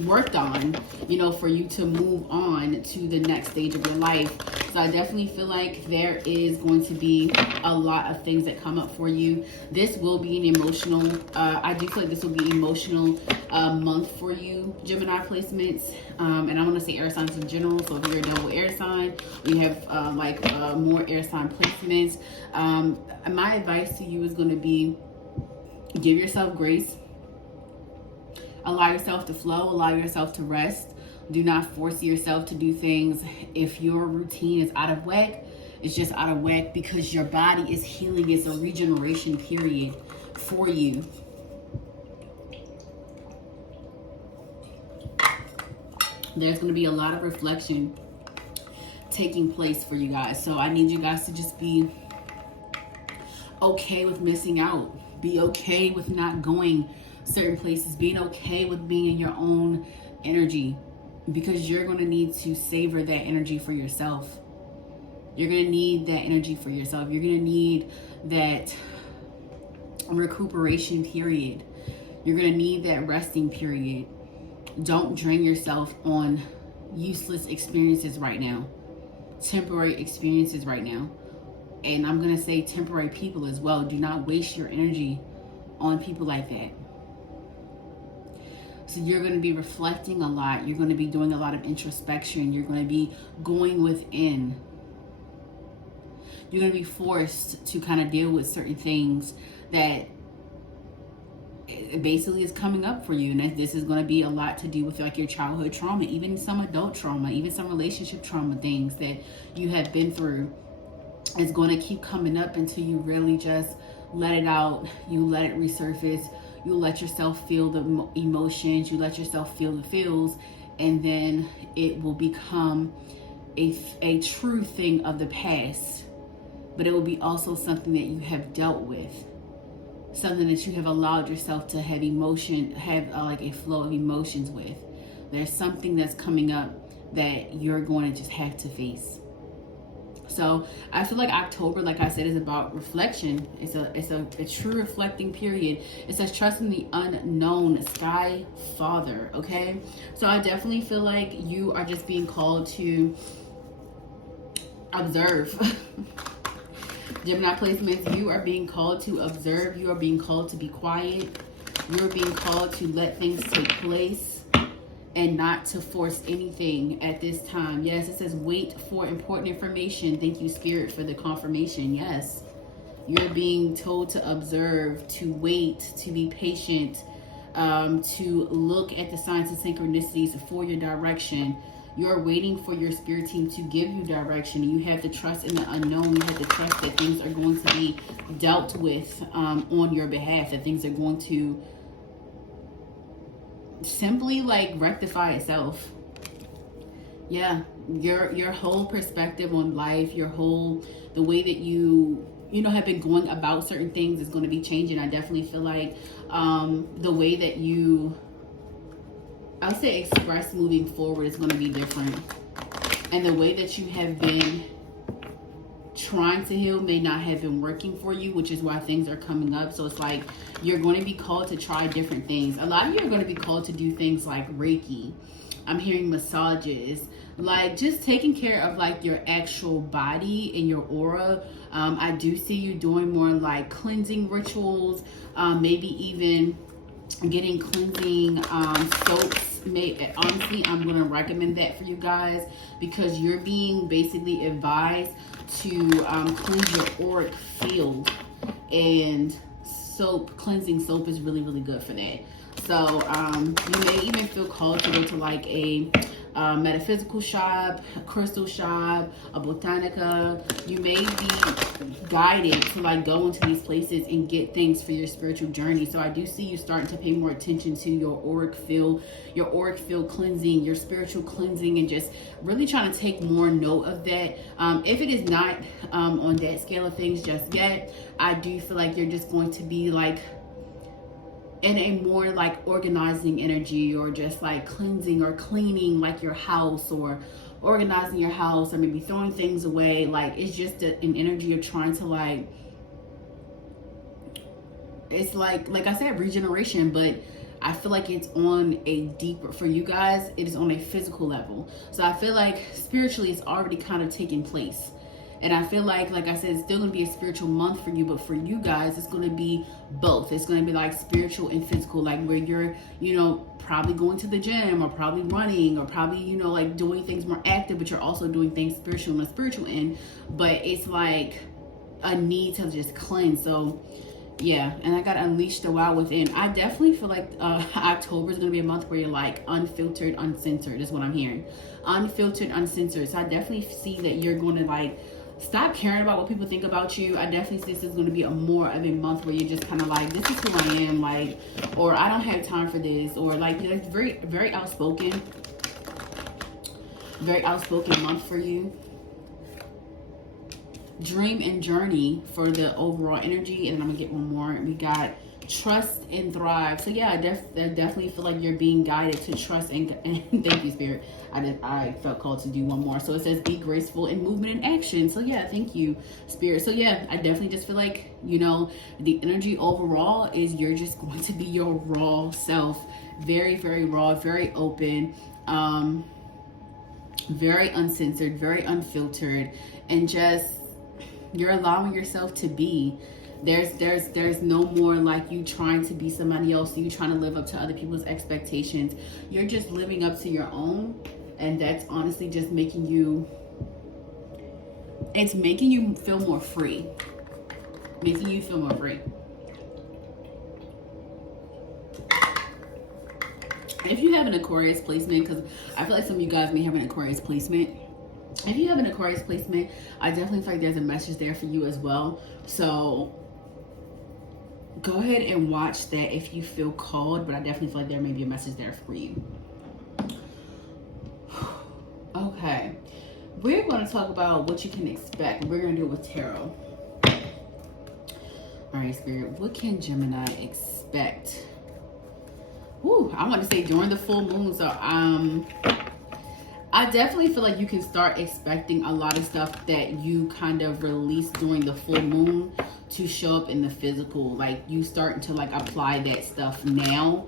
worked on, you know, for you to move on to the next stage of your life. So I definitely feel like there is going to be a lot of things that come up for you. This will be an emotional, I do feel like this will be emotional month for you, Gemini placements. And I want to say air signs in general. So if you're a double air sign, we have more air sign placements. My advice to you is going to be, give yourself grace. Allow yourself to flow. Allow yourself to rest. Do not force yourself to do things. If your routine is out of whack, it's just out of whack because your body is healing. It's a regeneration period for you. There's going to be a lot of reflection taking place for you guys. So I need you guys to just be okay with missing out. Be okay with not going certain places. Being okay with being in your own energy, because you're going to need to savor that energy for yourself. You're going to need that energy for yourself. You're going to need that recuperation period. You're going to need that resting period. Don't drain yourself on useless experiences right now. Temporary experiences right now. And I'm going to say temporary people as well. Do not waste your energy on people like that. So you're going to be reflecting a lot. You're going to be doing a lot of introspection. You're going to be going within. You're going to be forced to kind of deal with certain things that basically is coming up for you. And this is going to be a lot to do with like your childhood trauma, even some adult trauma, even some relationship trauma, things that you have been through. It's going to keep coming up until you really just let it out. You let it resurface. You let yourself feel the emotions. You let yourself feel the feels. And then it will become a true thing of the past. But it will be also something that you have dealt with. Something that you have allowed yourself to have like a flow of emotions with. There's something that's coming up that you're going to just have to face. So I feel like October, like I said, is about reflection. It's a true reflecting period. It says trust in the unknown, Sky Father. Okay, so I definitely feel like you are just being called to observe. Gemini placements, you are being called to observe. You are being called to be quiet. You're being called to let things take place and not to force anything at this time. Yes, it says wait for important information. Thank you, Spirit, for the confirmation. Yes, you're being told to observe, to wait, to be patient, to look at the signs and synchronicities for your direction. You're waiting for your spirit team to give you direction. You have to trust in the unknown. You have to trust that things are going to be dealt with on your behalf, that things are going to simply like rectify itself. Yeah, your whole perspective on life, the way that you have been going about certain things is going to be changing. I definitely feel like the way that I would say express moving forward is going to be different. And the way that you have been trying to heal may not have been working for you, which is why things are coming up. So it's like you're going to be called to try different things. A lot of you are going to be called to do things like Reiki. I'm hearing massages, like just taking care of like your actual body and your aura. I do see you doing more like cleansing rituals, maybe even getting cleansing soaps. Honestly, I'm going to recommend that for you guys because you're being basically advised to cleanse your auric field, and cleansing soap is really, really good for that. So you may even feel called to go to like a metaphysical shop, a crystal shop, a botanica. You may be guided to like go into these places and get things for your spiritual journey. So I do see you starting to pay more attention to your auric field cleansing, your spiritual cleansing, and just really trying to take more note of that. If it is not on that scale of things just yet, I do feel like you're just going to be like in a more like organizing energy, or just like cleansing or cleaning like your house, or organizing your house, or maybe throwing things away. Like it's just an energy of trying to like, it's like I said, regeneration, but I feel like it's on a deeper, for you guys, it is on a physical level. So I feel like spiritually it's already kind of taking place. And I feel like I said, it's still going to be a spiritual month for you, but for you guys, it's going to be both. It's going to be like spiritual and physical, like where you're, you know, probably going to the gym, or probably running, or probably, you know, like doing things more active, but you're also doing things spiritual on the spiritual end. But it's like a need to just cleanse. So yeah, and I got to unleash the wild within. I definitely feel like October is going to be a month where you're like unfiltered, uncensored is what I'm hearing. Unfiltered, uncensored. So I definitely see that you're going to like stop caring about what people think about you. I definitely see this is going to be a more of a month where you're just kind of like, this is who I am, like, or I don't have time for this, or like, it's very, very outspoken. Very outspoken month for you. Dream and journey for the overall energy, and then I'm gonna get one more. We got trust and thrive. So yeah, I definitely feel like you're being guided to trust and thank you, Spirit. I felt called to do one more. So it says be graceful in movement and action. So yeah, thank you, Spirit. So yeah, I definitely just feel like, you know, the energy overall is you're just going to be your raw self. Very, very raw, very open, very uncensored, very unfiltered, and just you're allowing yourself to be. There's no more like you trying to be somebody else, you trying to live up to other people's expectations. You're just living up to your own, and that's honestly just making you, it's making you feel more free. Making you feel more free. If you have an Aquarius placement, because I feel like some of you guys may have an Aquarius placement. If you have an Aquarius placement, I definitely feel like there's a message there for you as well. So go ahead and watch that if you feel called, but I definitely feel like there may be a message there for you. Okay, we're going to talk about what you can expect. We're going to do it with tarot. All right, Spirit, what can Gemini expect? Whew, I want to say during the full moon. So I definitely feel like you can start expecting a lot of stuff that you kind of release during the full moon to show up in the physical. Like you starting to like apply that stuff now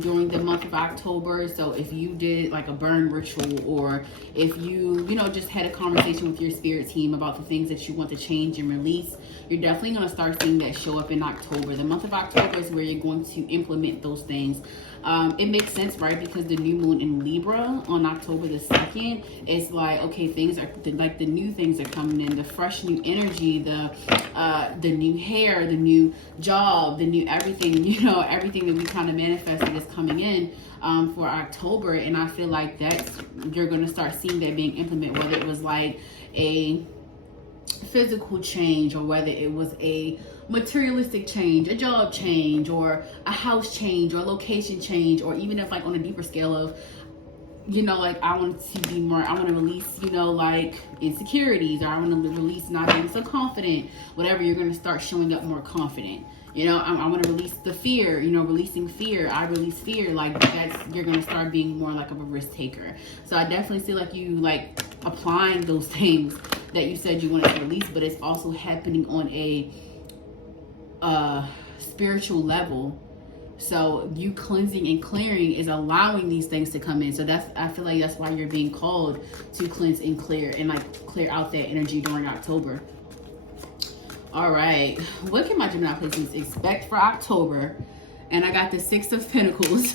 during the month of October. So if you did like a burn ritual, or if you know, just had a conversation with your spirit team about the things that you want to change and release, you're definitely going to start seeing that show up in October. The month of October is where you're going to implement those things. It makes sense, right? Because the new moon in Libra on October the 2nd, it's like, okay, things are like the new things are coming in, the fresh new energy, the new hair, the new job, the new everything, you know, everything that we kind of manifested is coming in for October. And I feel like you're going to start seeing that being implemented, whether it was like a physical change, or whether it was a materialistic change, a job change, or a house change, or a location change, or even if like on a deeper scale of, you know, like I want to be more, I want to release, you know, like insecurities, or I want to release not being so confident, whatever, you're going to start showing up more confident. You know, I want to release the fear, you know, releasing fear. I release fear. Like you're going to start being more like of a risk taker. So I definitely see like you like applying those things that you said you wanted to release, but it's also happening on a spiritual level. So you cleansing and clearing is allowing these things to come in. So I feel like that's why you're being called to cleanse and clear, and like clear out that energy during October. All right, what can my Gemini placements expect for October? And I got the 6 of Pentacles.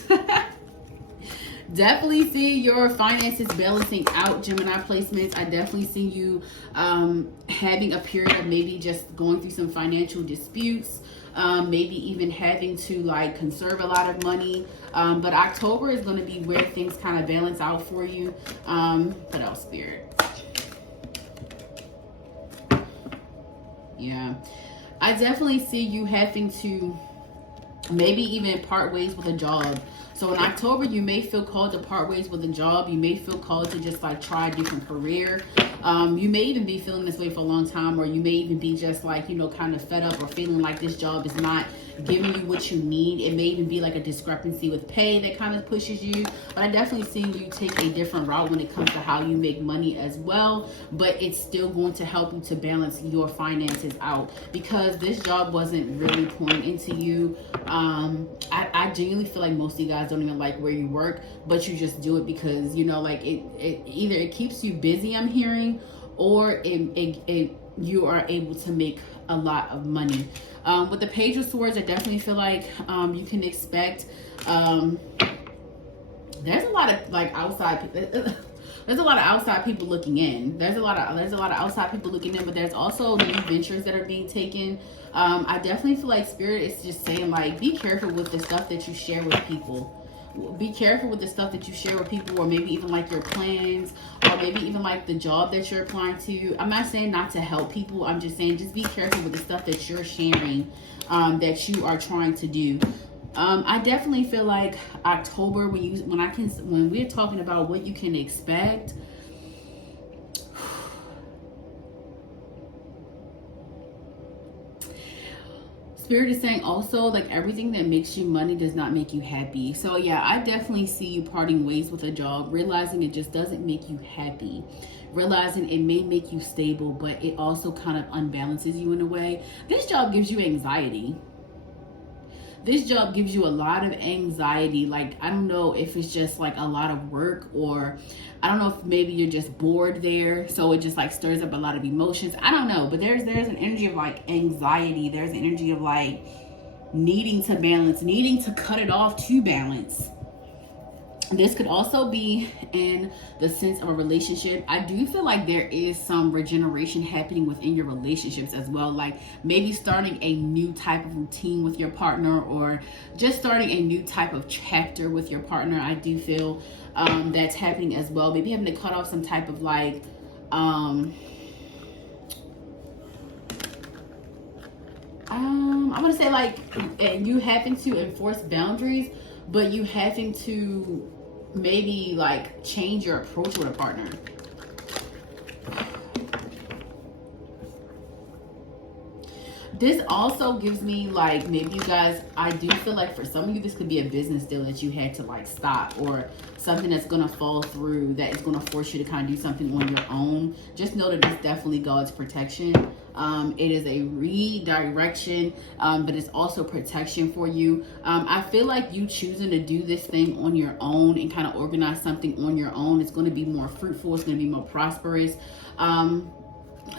Definitely see your finances balancing out, Gemini placements. I definitely see you having a period of maybe just going through some financial disputes, maybe even having to like conserve a lot of money. But October is going to be where things kind of balance out for you. What else, Spirit? Yeah, I definitely see you having to maybe even part ways with a job. So in October, you may feel called to part ways with a job. You may feel called to just like try a different career. You may even be feeling this way for a long time, or you may even be just like, you know, kind of fed up, or feeling like this job is not giving you what you need. It may even be like a discrepancy with pay that kind of pushes you. But I definitely see you take a different route when it comes to how you make money as well. But it's still going to help you to balance your finances out, because this job wasn't really pouring into you. I genuinely feel like most of you guys don't even like where you work, but you just do it because, you know, like it either it keeps you busy, I'm hearing, or you are able to make a lot of money. With the Page of Swords, I definitely feel like you can expect there's a lot of like outside there's a lot of outside people looking in. There's a lot of outside people looking in, but there's also new ventures that are being taken. I definitely feel like Spirit is just saying, like, be careful with the stuff that you share with people. Be careful with the stuff that you share with people, or maybe even like your plans, or maybe even like the job that you're applying to. I'm not saying not to help people. I'm just saying just be careful with the stuff that you're sharing, that you are trying to do. I definitely feel like October, when we're talking about what you can expect, Spirit is saying also, like, everything that makes you money does not make you happy. So yeah, I definitely see you parting ways with a job, realizing it just doesn't make you happy. Realizing it may make you stable, but it also kind of unbalances you in a way. This job gives you anxiety. This job gives you a lot of anxiety. Like, I don't know if it's just like a lot of work, or I don't know if maybe you're just bored there, so it just like stirs up a lot of emotions. I don't know, but there's an energy of like anxiety. There's an energy of like needing to balance, needing to cut it off to balance. This could also be in the sense of a relationship. I do feel like there is some regeneration happening within your relationships as well. Like maybe starting a new type of routine with your partner, or just starting a new type of chapter with your partner. I do feel that's happening as well. Maybe having to cut off some type of like, I'm going to say like you having to enforce boundaries, but you having to maybe like change your approach with a partner. This also gives me like, maybe you guys, I do feel like for some of you, this could be a business deal that you had to like stop, or something that's going to fall through, that is going to force you to kind of do something on your own. Just know that it's definitely God's protection. It is a redirection, but it's also protection for you. I feel like you choosing to do this thing on your own and kind of organize something on your own, it's going to be more fruitful. It's going to be more prosperous.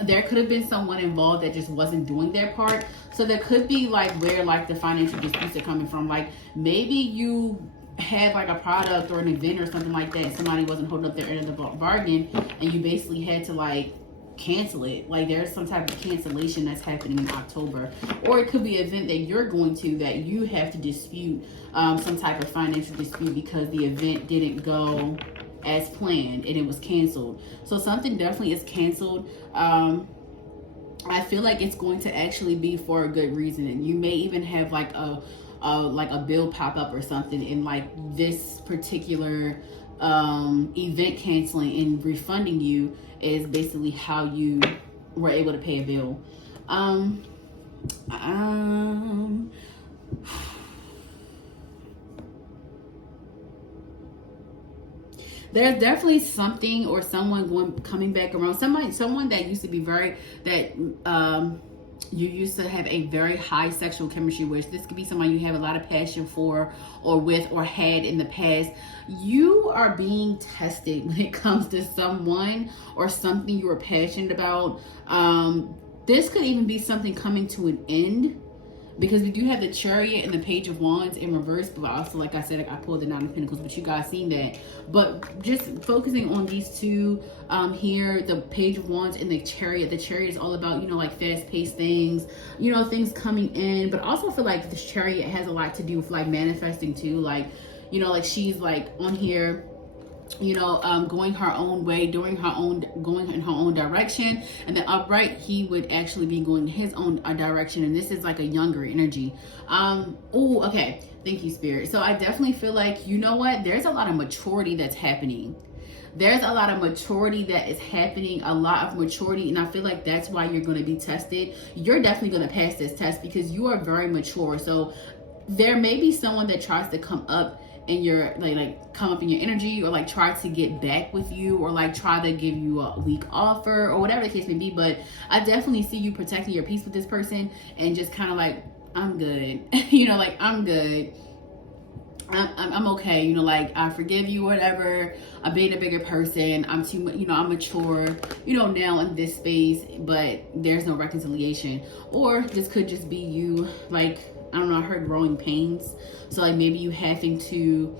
There could have been someone involved that just wasn't doing their part. So there could be like where like the financial disputes are coming from. Like maybe you had like a product or an event or something like that, and somebody wasn't holding up their end of the bargain, and you basically had to like cancel it. Like there's some type of cancellation that's happening in October. Or it could be an event that you're going to that you have to dispute some type of financial dispute because the event didn't go as planned and it was canceled. So something definitely is canceled. I feel like it's going to actually be for a good reason, and you may even have like a bill pop up or something, in like this particular event canceling and refunding you is basically how you were able to pay a bill. There's definitely something or someone coming back around. Someone that used to be you used to have a very high sexual chemistry with. This could be someone you have a lot of passion for, or with, or had in the past. You are being tested when it comes to someone or something you are passionate about. This could even be something coming to an end, because we do have the Chariot and the Page of Wands in reverse, but also, like I said, I pulled the Nine of Pentacles, but you guys seen that. But just focusing on these two here, the Page of Wands and the Chariot. The Chariot is all about, like fast-paced things, things coming in. But I also feel like this Chariot has a lot to do with like manifesting too. Like, like she's like on here, going her own way, going in her own direction. And the upright, he would actually be going his own direction, and this is like a younger energy. Okay, thank you, Spirit. So I definitely feel like, there's a lot of maturity that's happening. There's a lot of maturity that is happening, a lot of maturity, and I feel like that's why you're going to be tested. You're definitely going to pass this test because you are very mature. So there may be someone that tries to come up in your come up in your energy, or like try to get back with you, or like try to give you a weak offer, or whatever the case may be. But I definitely see you protecting your peace with this person, and just kind of like, I'm good. I'm good. I'm okay, you know, like I forgive you, whatever. I'm being a bigger person. I'm too, you know, I'm mature, you know, now in this space, but there's no reconciliation. Or this could just be you, like, I don't know, I heard growing pains. So like maybe you having to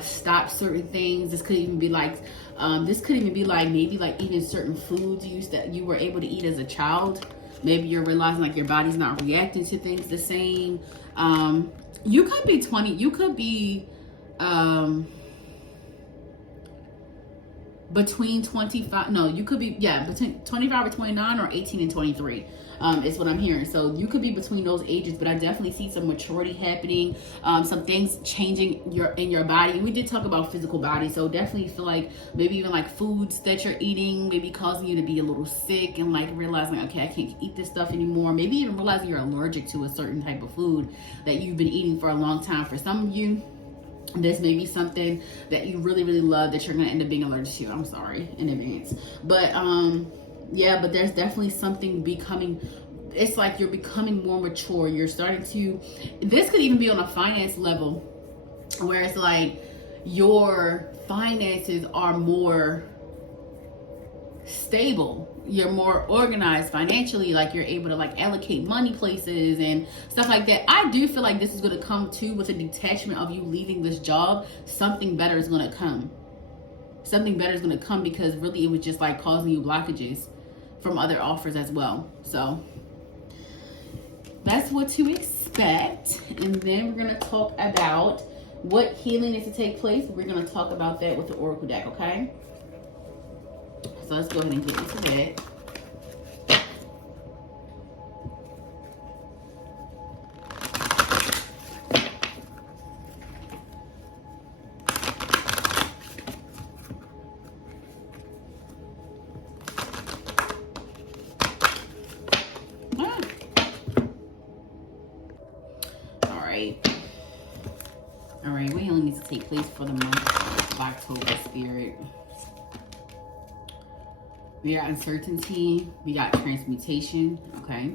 stop certain things. This could even be like, maybe like eating certain foods you were able to eat as a child. Maybe you're realizing like your body's not reacting to things the same. You could be 20, you could be between 25, no, you could be, yeah, between 25 or 29 or 18 and 23 is what I'm hearing. So you could be between those ages, but I definitely see some maturity happening, some things changing in your body. We did talk about physical body, so definitely feel like maybe even like foods that you're eating maybe causing you to be a little sick and like realizing, okay, I can't eat this stuff anymore. Maybe even realizing you're allergic to a certain type of food that you've been eating for a long time. For some of you, this may be something that you really, really love that you're going to end up being allergic to. I'm sorry in advance. But yeah, but there's definitely something becoming, it's like you're becoming more mature. You're starting to, this could even be on a finance level where it's like your finances are more stable. You're more organized financially, like you're able to like allocate money places and stuff like that. I do feel like this is going to come too with a detachment of you leaving this job. Something better is going to come. Something better is going to come because really it was just like causing you blockages from other offers as well. So that's what to expect. And then we're going to talk about what healing is to take place. We're going to talk about that with the Oracle deck, okay? So let's go ahead and get into that. All right, what healing needs to take place for the month of October, Spirit? We got uncertainty, we got transmutation, okay?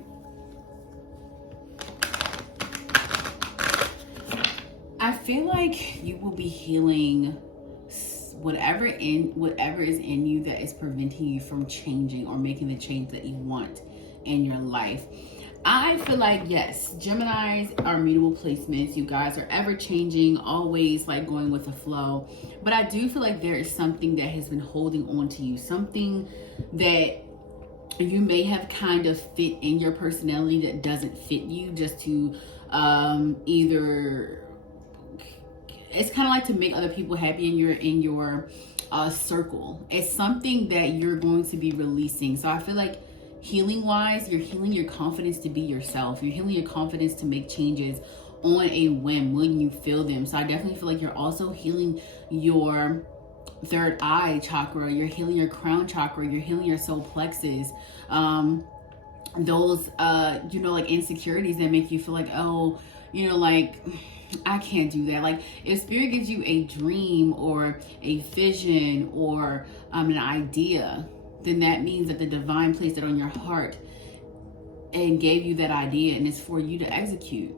I feel like you will be healing whatever is in you that is preventing you from changing or making the change that you want in your life. I feel like, yes, Geminis are mutable placements. You guys are ever changing, always like going with the flow. But I do feel like there is something that has been holding on to you, something that you may have kind of fit in your personality that doesn't fit you, just to either, it's kind of like to make other people happy in your circle. It's something that you're going to be releasing. So I feel like healing wise, you're healing your confidence to be yourself. You're healing your confidence to make changes on a whim when you feel them. So I definitely feel like you're also healing your third eye chakra. You're healing your crown chakra. You're healing your solar plexus. Those, you know, like insecurities that make you feel like, oh, you know, like, I can't do that. Like if spirit gives you a dream or a vision or an idea, then that means that the divine placed it on your heart and gave you that idea, and it's for you to execute.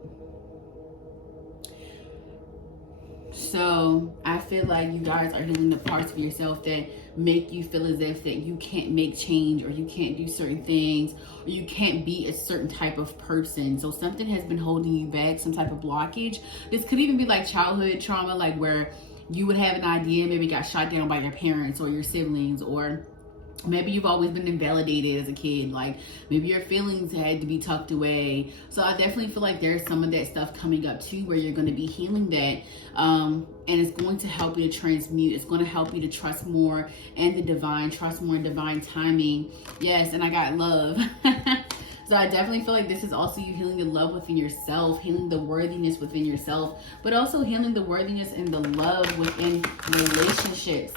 So I feel like you guys are healing the parts of yourself that make you feel as if that you can't make change, or you can't do certain things, or you can't be a certain type of person. So something has been holding you back, some type of blockage. This could even be like childhood trauma, like where you would have an idea, maybe got shot down by your parents or your siblings, or maybe you've always been invalidated as a kid. Like maybe your feelings had to be tucked away. So I definitely feel like there's some of that stuff coming up too, where you're going to be healing that. And it's going to help you to transmute. It's going to help you to trust more in the divine, trust more in divine timing. Yes, and I got love. So I definitely feel like this is also you healing the love within yourself, healing the worthiness within yourself, but also healing the worthiness and the love within relationships.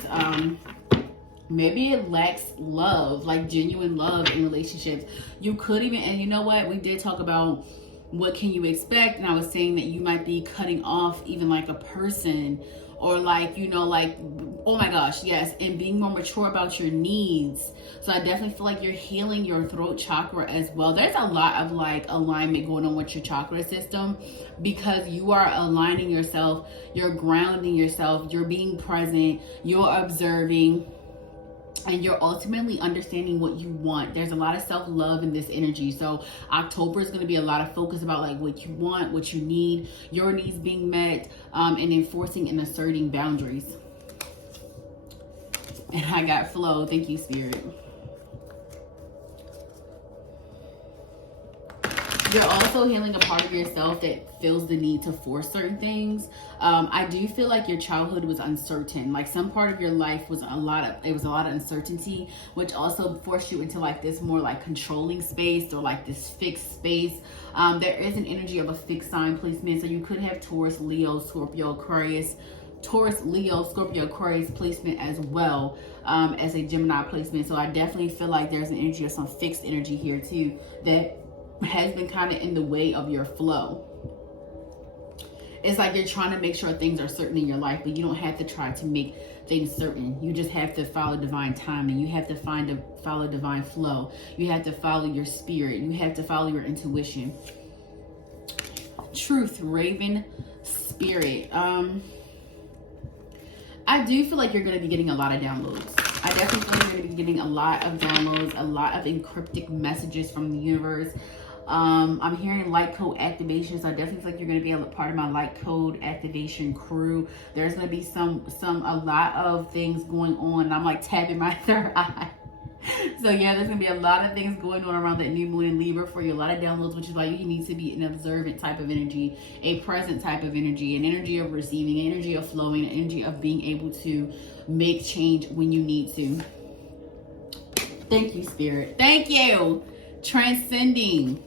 Maybe it lacks love, like genuine love in relationships. You could even, and you know what? We did talk about what can you expect? And I was saying that you might be cutting off even like a person, or like, you know, like, oh my gosh, yes, and being more mature about your needs. So I definitely feel like you're healing your throat chakra as well. There's a lot of like alignment going on with your chakra system, because you are aligning yourself, you're grounding yourself, you're being present, you're observing, and you're ultimately understanding what you want. There's a lot of self-love in this energy. So October is going to be a lot of focus about like what you want, what you need, your needs being met, and enforcing and asserting boundaries. And I got flow. Thank you, Spirit. You're also healing a part of yourself that feels the need to force certain things. I do feel like your childhood was uncertain. Like some part of your life was a lot of uncertainty, which also forced you into like this more like controlling space, or like this fixed space. There is an energy of a fixed sign placement. So you could have Taurus, Leo, Scorpio, Aquarius, Taurus, Leo, Scorpio, Aquarius placement as well, as a Gemini placement. So I definitely feel like there's an energy of some fixed energy here too that has been kind of in the way of your flow. It's like you're trying to make sure things are certain in your life, but you don't have to try to make things certain. You just have to follow divine timing. You have to follow divine flow. You have to follow your spirit. You have to follow your intuition. Truth, Raven, Spirit. I do feel like you're going to be getting a lot of downloads. I definitely feel like you're going to be getting a lot of downloads, a lot of encryptic messages from the universe. I'm hearing light code activations. I definitely feel like you're going to be a part of my light code activation crew. There's going to be a lot of things going on. And I'm like tapping my third eye. So yeah, there's going to be a lot of things going on around that new moon in Libra for you. A lot of downloads, which is why you need to be an observant type of energy, a present type of energy, an energy of receiving, an energy of flowing, an energy of being able to make change when you need to. Thank you, Spirit. Thank you. Transcending,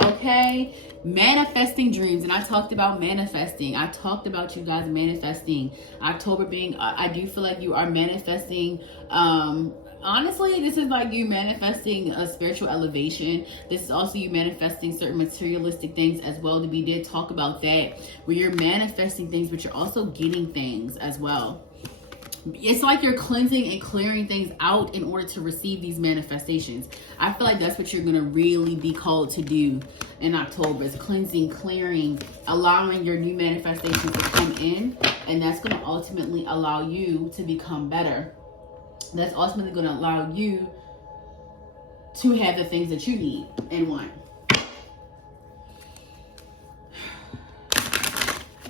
okay? Manifesting dreams. And I talked about manifesting. I talked about you guys manifesting. October being, I do feel like you are manifesting. Honestly, this is like you manifesting a spiritual elevation. This is also you manifesting certain materialistic things as well. We did talk about that, where you're manifesting things, but you're also getting things as well. It's like you're cleansing and clearing things out in order to receive these manifestations. I feel like that's what you're going to really be called to do in October, is cleansing, clearing, allowing your new manifestations to come in. And that's going to ultimately allow you to become better. That's ultimately going to allow you to have the things that you need and want.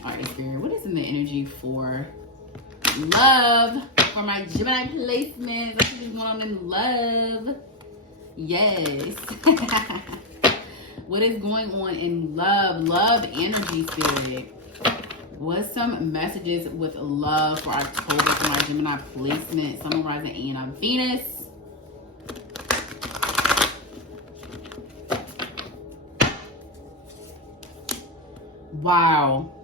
All right, Spirit, what is in the energy for love, for my Gemini placements? What's going on in love? Yes. What is going on in love? Love energy, Spirit. What's some messages with love for October for my Gemini placement? Sun, rising, and on Venus. Wow.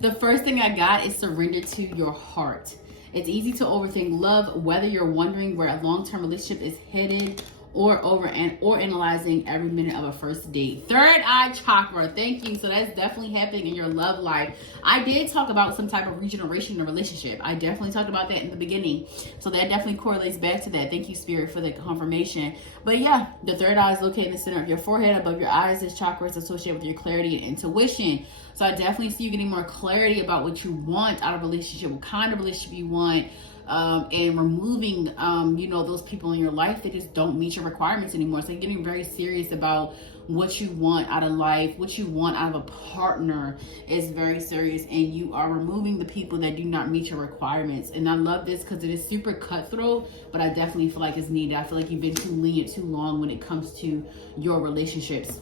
The first thing I got is surrender to your heart. It's easy to overthink love, whether you're wondering where a long-term relationship is headed, or analyzing every minute of a first date. Third eye chakra. Thank you. So that's definitely happening in your love life. I did talk about some type of regeneration in a relationship. I definitely talked about that in the beginning. So that definitely correlates back to that. Thank you, Spirit, for the confirmation. But yeah, the third eye is located in the center of your forehead, above your eyes. This chakra is associated with your clarity and intuition. So I definitely see you getting more clarity about what you want out of a relationship, what kind of relationship you want, and removing, those people in your life that just don't meet your requirements anymore. So you're getting very serious about what you want out of life, what you want out of a partner is very serious, and you are removing the people that do not meet your requirements. And I love this because it is super cutthroat, but I definitely feel like it's needed. I feel like you've been too lenient too long when it comes to your relationships.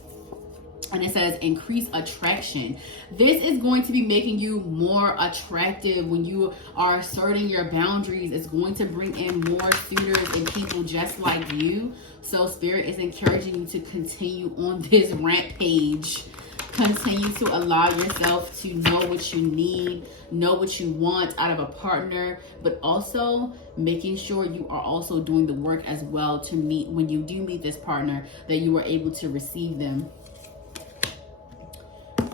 And it says increase attraction. This is going to be making you more attractive when you are asserting your boundaries. It's going to bring in more suitors and people just like you. So Spirit is encouraging you to continue on this rampage. Continue to allow yourself to know what you need, know what you want out of a partner, but also making sure you are also doing the work as well to meet, when you do meet this partner, that you are able to receive them.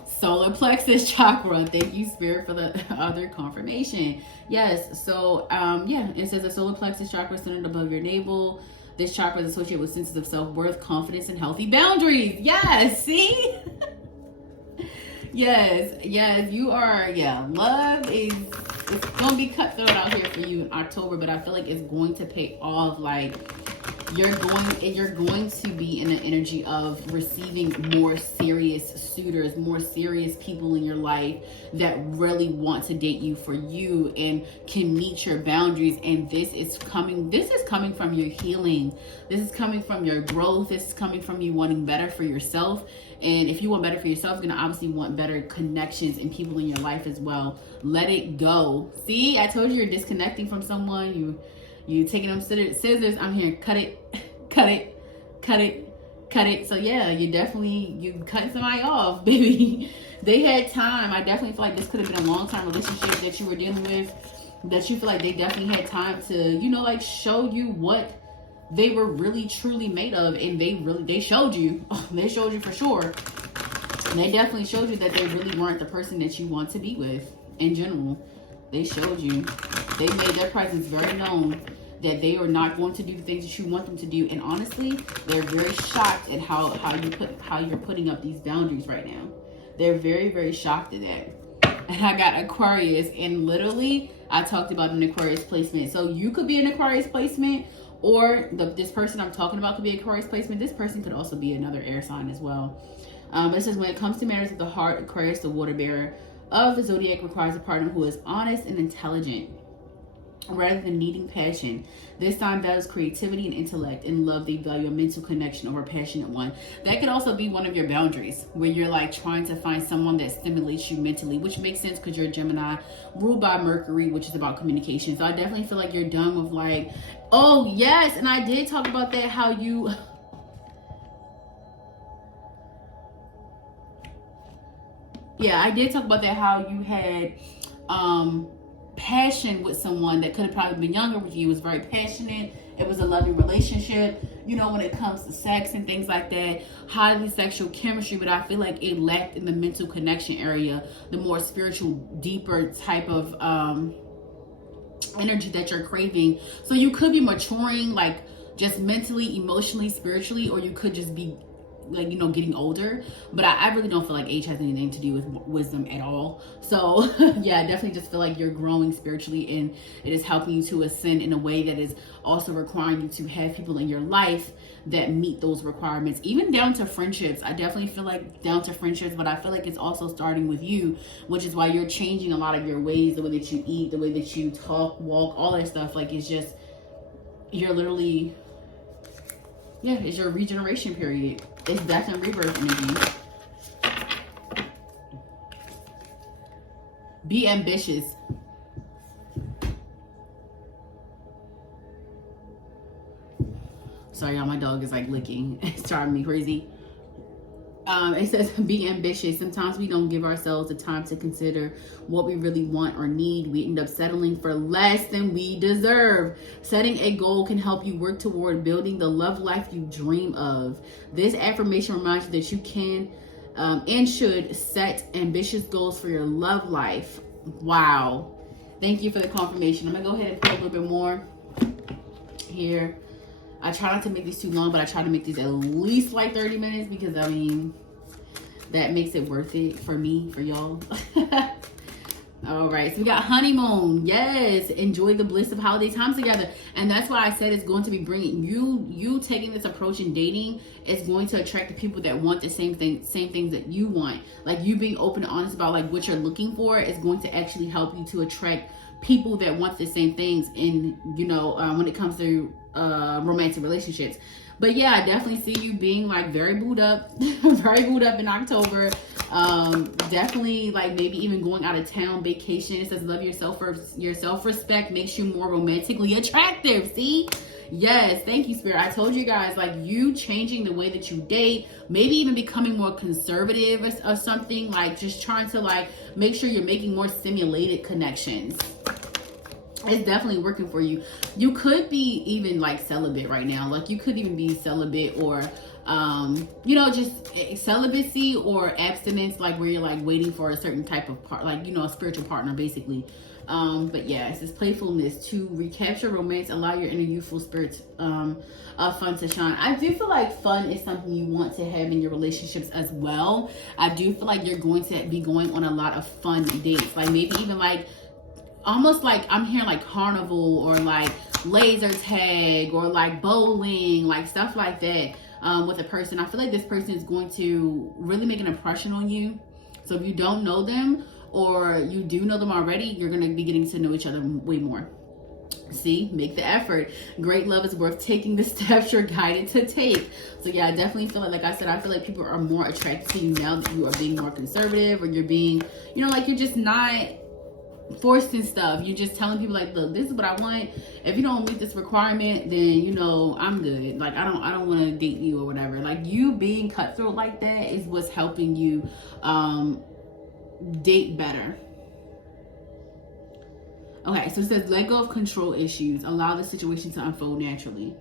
Solar plexus chakra. Thank you, Spirit, for the other confirmation. Yes, so yeah, it says the solar plexus chakra is centered above your navel. This chakra is associated with senses of self-worth, confidence, and healthy boundaries. Yes, see? yes, you are, yeah, love is, it's gonna be cutthroat out here for you in October, but I feel like it's going to pay off. Like, you're going to be in an energy of receiving more serious suitors, more serious people in your life that really want to date you for you and can meet your boundaries. And this is coming from your healing. This is coming from your growth. This is coming from you wanting better for yourself. And if you want better for yourself, you're gonna obviously want better connections and people in your life as well. Let it go. See, I told you you're disconnecting from someone. You taking them scissors. I'm here. Cut it. So yeah, you cutting somebody off, baby. They had time. I definitely feel like this could have been a long-time relationship that you were dealing with, that you feel like they definitely had time to, like, show you what they were really truly made of. And they showed you. They showed you for sure. And they definitely showed you that they really weren't the person that you want to be with in general. They showed you. They made their presence very known, that they are not going to do the things that you want them to do. And honestly, they're very shocked at how you're putting up these boundaries right now. They're very, very shocked at that. And I got Aquarius, and literally I talked about an Aquarius placement. So you could be an Aquarius placement, or this person I'm talking about could be an Aquarius placement. This person could also be another air sign as well. It says, when it comes to matters of the heart, Aquarius, the water bearer of the zodiac, requires a partner who is honest and intelligent rather than needing passion. This sign values creativity and intellect, and love, they value a mental connection over a passionate one. That could also be one of your boundaries, where you're like trying to find someone that stimulates you mentally, which makes sense because you're a Gemini ruled by Mercury, which is about communication. So I definitely feel like you're done with, like, oh yes, and I did talk about that, how you I did talk about that, how you had passion with someone that could have probably been younger with you. It was very passionate. It was a loving relationship, when it comes to sex and things like that, highly sexual chemistry, but I feel like it lacked in the mental connection area, the more spiritual, deeper type of energy that you're craving. So you could be maturing, like, just mentally, emotionally, spiritually, or you could just be, like, getting older. But I really don't feel like age has anything to do with wisdom at all. So yeah, I definitely just feel like you're growing spiritually, and it is helping you to ascend in a way that is also requiring you to have people in your life that meet those requirements, even down to friendships. I definitely feel like down to friendships, but I feel like it's also starting with you, which is why you're changing a lot of your ways, the way that you eat, the way that you talk, walk, all that stuff. Like, it's just, you're literally, it's your regeneration period. It's death and rebirth energy. Be ambitious. Sorry, y'all, my dog is like licking. It's driving me crazy. It says, be ambitious. Sometimes we don't give ourselves the time to consider what we really want or need. We end up settling for less than we deserve. Setting a goal can help you work toward building the love life you dream of. This affirmation reminds you that you can and should set ambitious goals for your love life. Wow. Thank you for the confirmation. I'm going to go ahead and put a little bit more here. I try not to make these too long, but I try to make these at least like 30 minutes because, I mean, that makes it worth it for me, for y'all. All right, so we got honeymoon. Yes, enjoy the bliss of holiday time together. And that's why I said it's going to be bringing you taking this approach in dating is going to attract the people that want the same things that you want. Like, you being open and honest about like what you're looking for is going to actually help you to attract people that want the same things in, when it comes to romantic relationships. But yeah, I definitely see you being like very booed up in October. Definitely like maybe even going out of town, vacation. It says love yourself first. Your self-respect makes you more romantically attractive. See, Yes, thank you, Spirit. I told you guys, like, you changing the way that you date, maybe even becoming more conservative or something, like just trying to like make sure you're making more stimulated connections. It's definitely working for you. You could be even like celibate right now. Like you could even be celibate or you know, just celibacy or abstinence, like where you're like waiting for a certain type of part, like, you know, a spiritual partner basically. But yeah, it's this playfulness to recapture romance, allow your inner youthful spirit of fun to shine. I do feel like fun is something you want to have in your relationships as well. I do feel like you're going to be going on a lot of fun dates, like maybe even like almost like I'm hearing like carnival or like laser tag or like bowling, like stuff like that with a person. I feel like this person is going to really make an impression on you. So if you don't know them or you do know them already, you're going to be getting to know each other way more. See, make the effort. Great love is worth taking the steps you're guided to take. So yeah, I definitely feel like I said, I feel like people are more attracted to you now that you are being more conservative, or you're being, you know, like you're just not forced and stuff. You're just telling people like, look, this is what I want. If you don't meet this requirement, then, you know, I'm good. Like I don't want to date you or whatever. Like you being cutthroat like that is what's helping you date better. Okay, so it says let go of control issues, allow the situation to unfold naturally.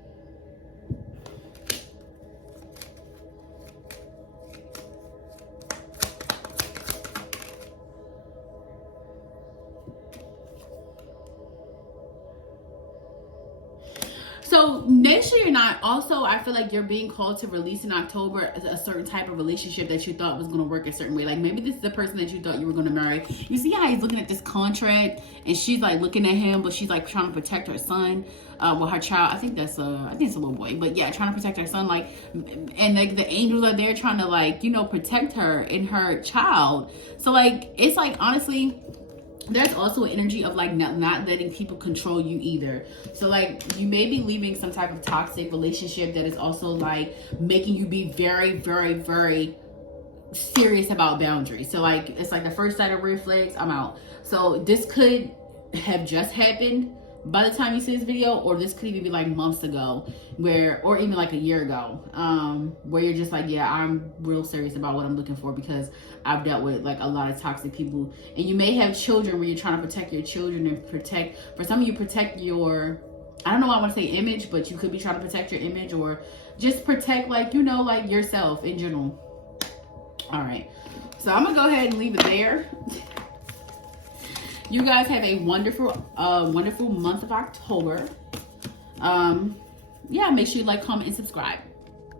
So make sure you're not, also I feel like you're being called to release in October a certain type of relationship that you thought was going to work a certain way. Like maybe this is the person that you thought you were going to marry. You see how he's looking at this contract and she's like looking at him, but she's like trying to protect her son, well, her child. I think it's a little boy, but yeah, trying to protect her son. Like, and like the angels are there trying to like, you know, protect her and her child. So like, it's like, honestly, there's also an energy of like not letting people control you either. So like you may be leaving some type of toxic relationship that is also like making you be very, very, very serious about boundaries. So like it's like the first sight of red flags, I'm out. So this could have just happened by the time you see this video, or this could even be like months ago, where, or even like a year ago, where you're just like, yeah, I'm real serious about what I'm looking for, because I've dealt with like a lot of toxic people. And you may have children where you're trying to protect your children and protect, for some of you, protect your, I don't know why I want to say image, but you could be trying to protect your image, or just protect, like, you know, like yourself in general. All right, so I'm gonna go ahead and leave it there. You guys have a wonderful, wonderful month of October. Yeah, make sure you like, comment, and subscribe.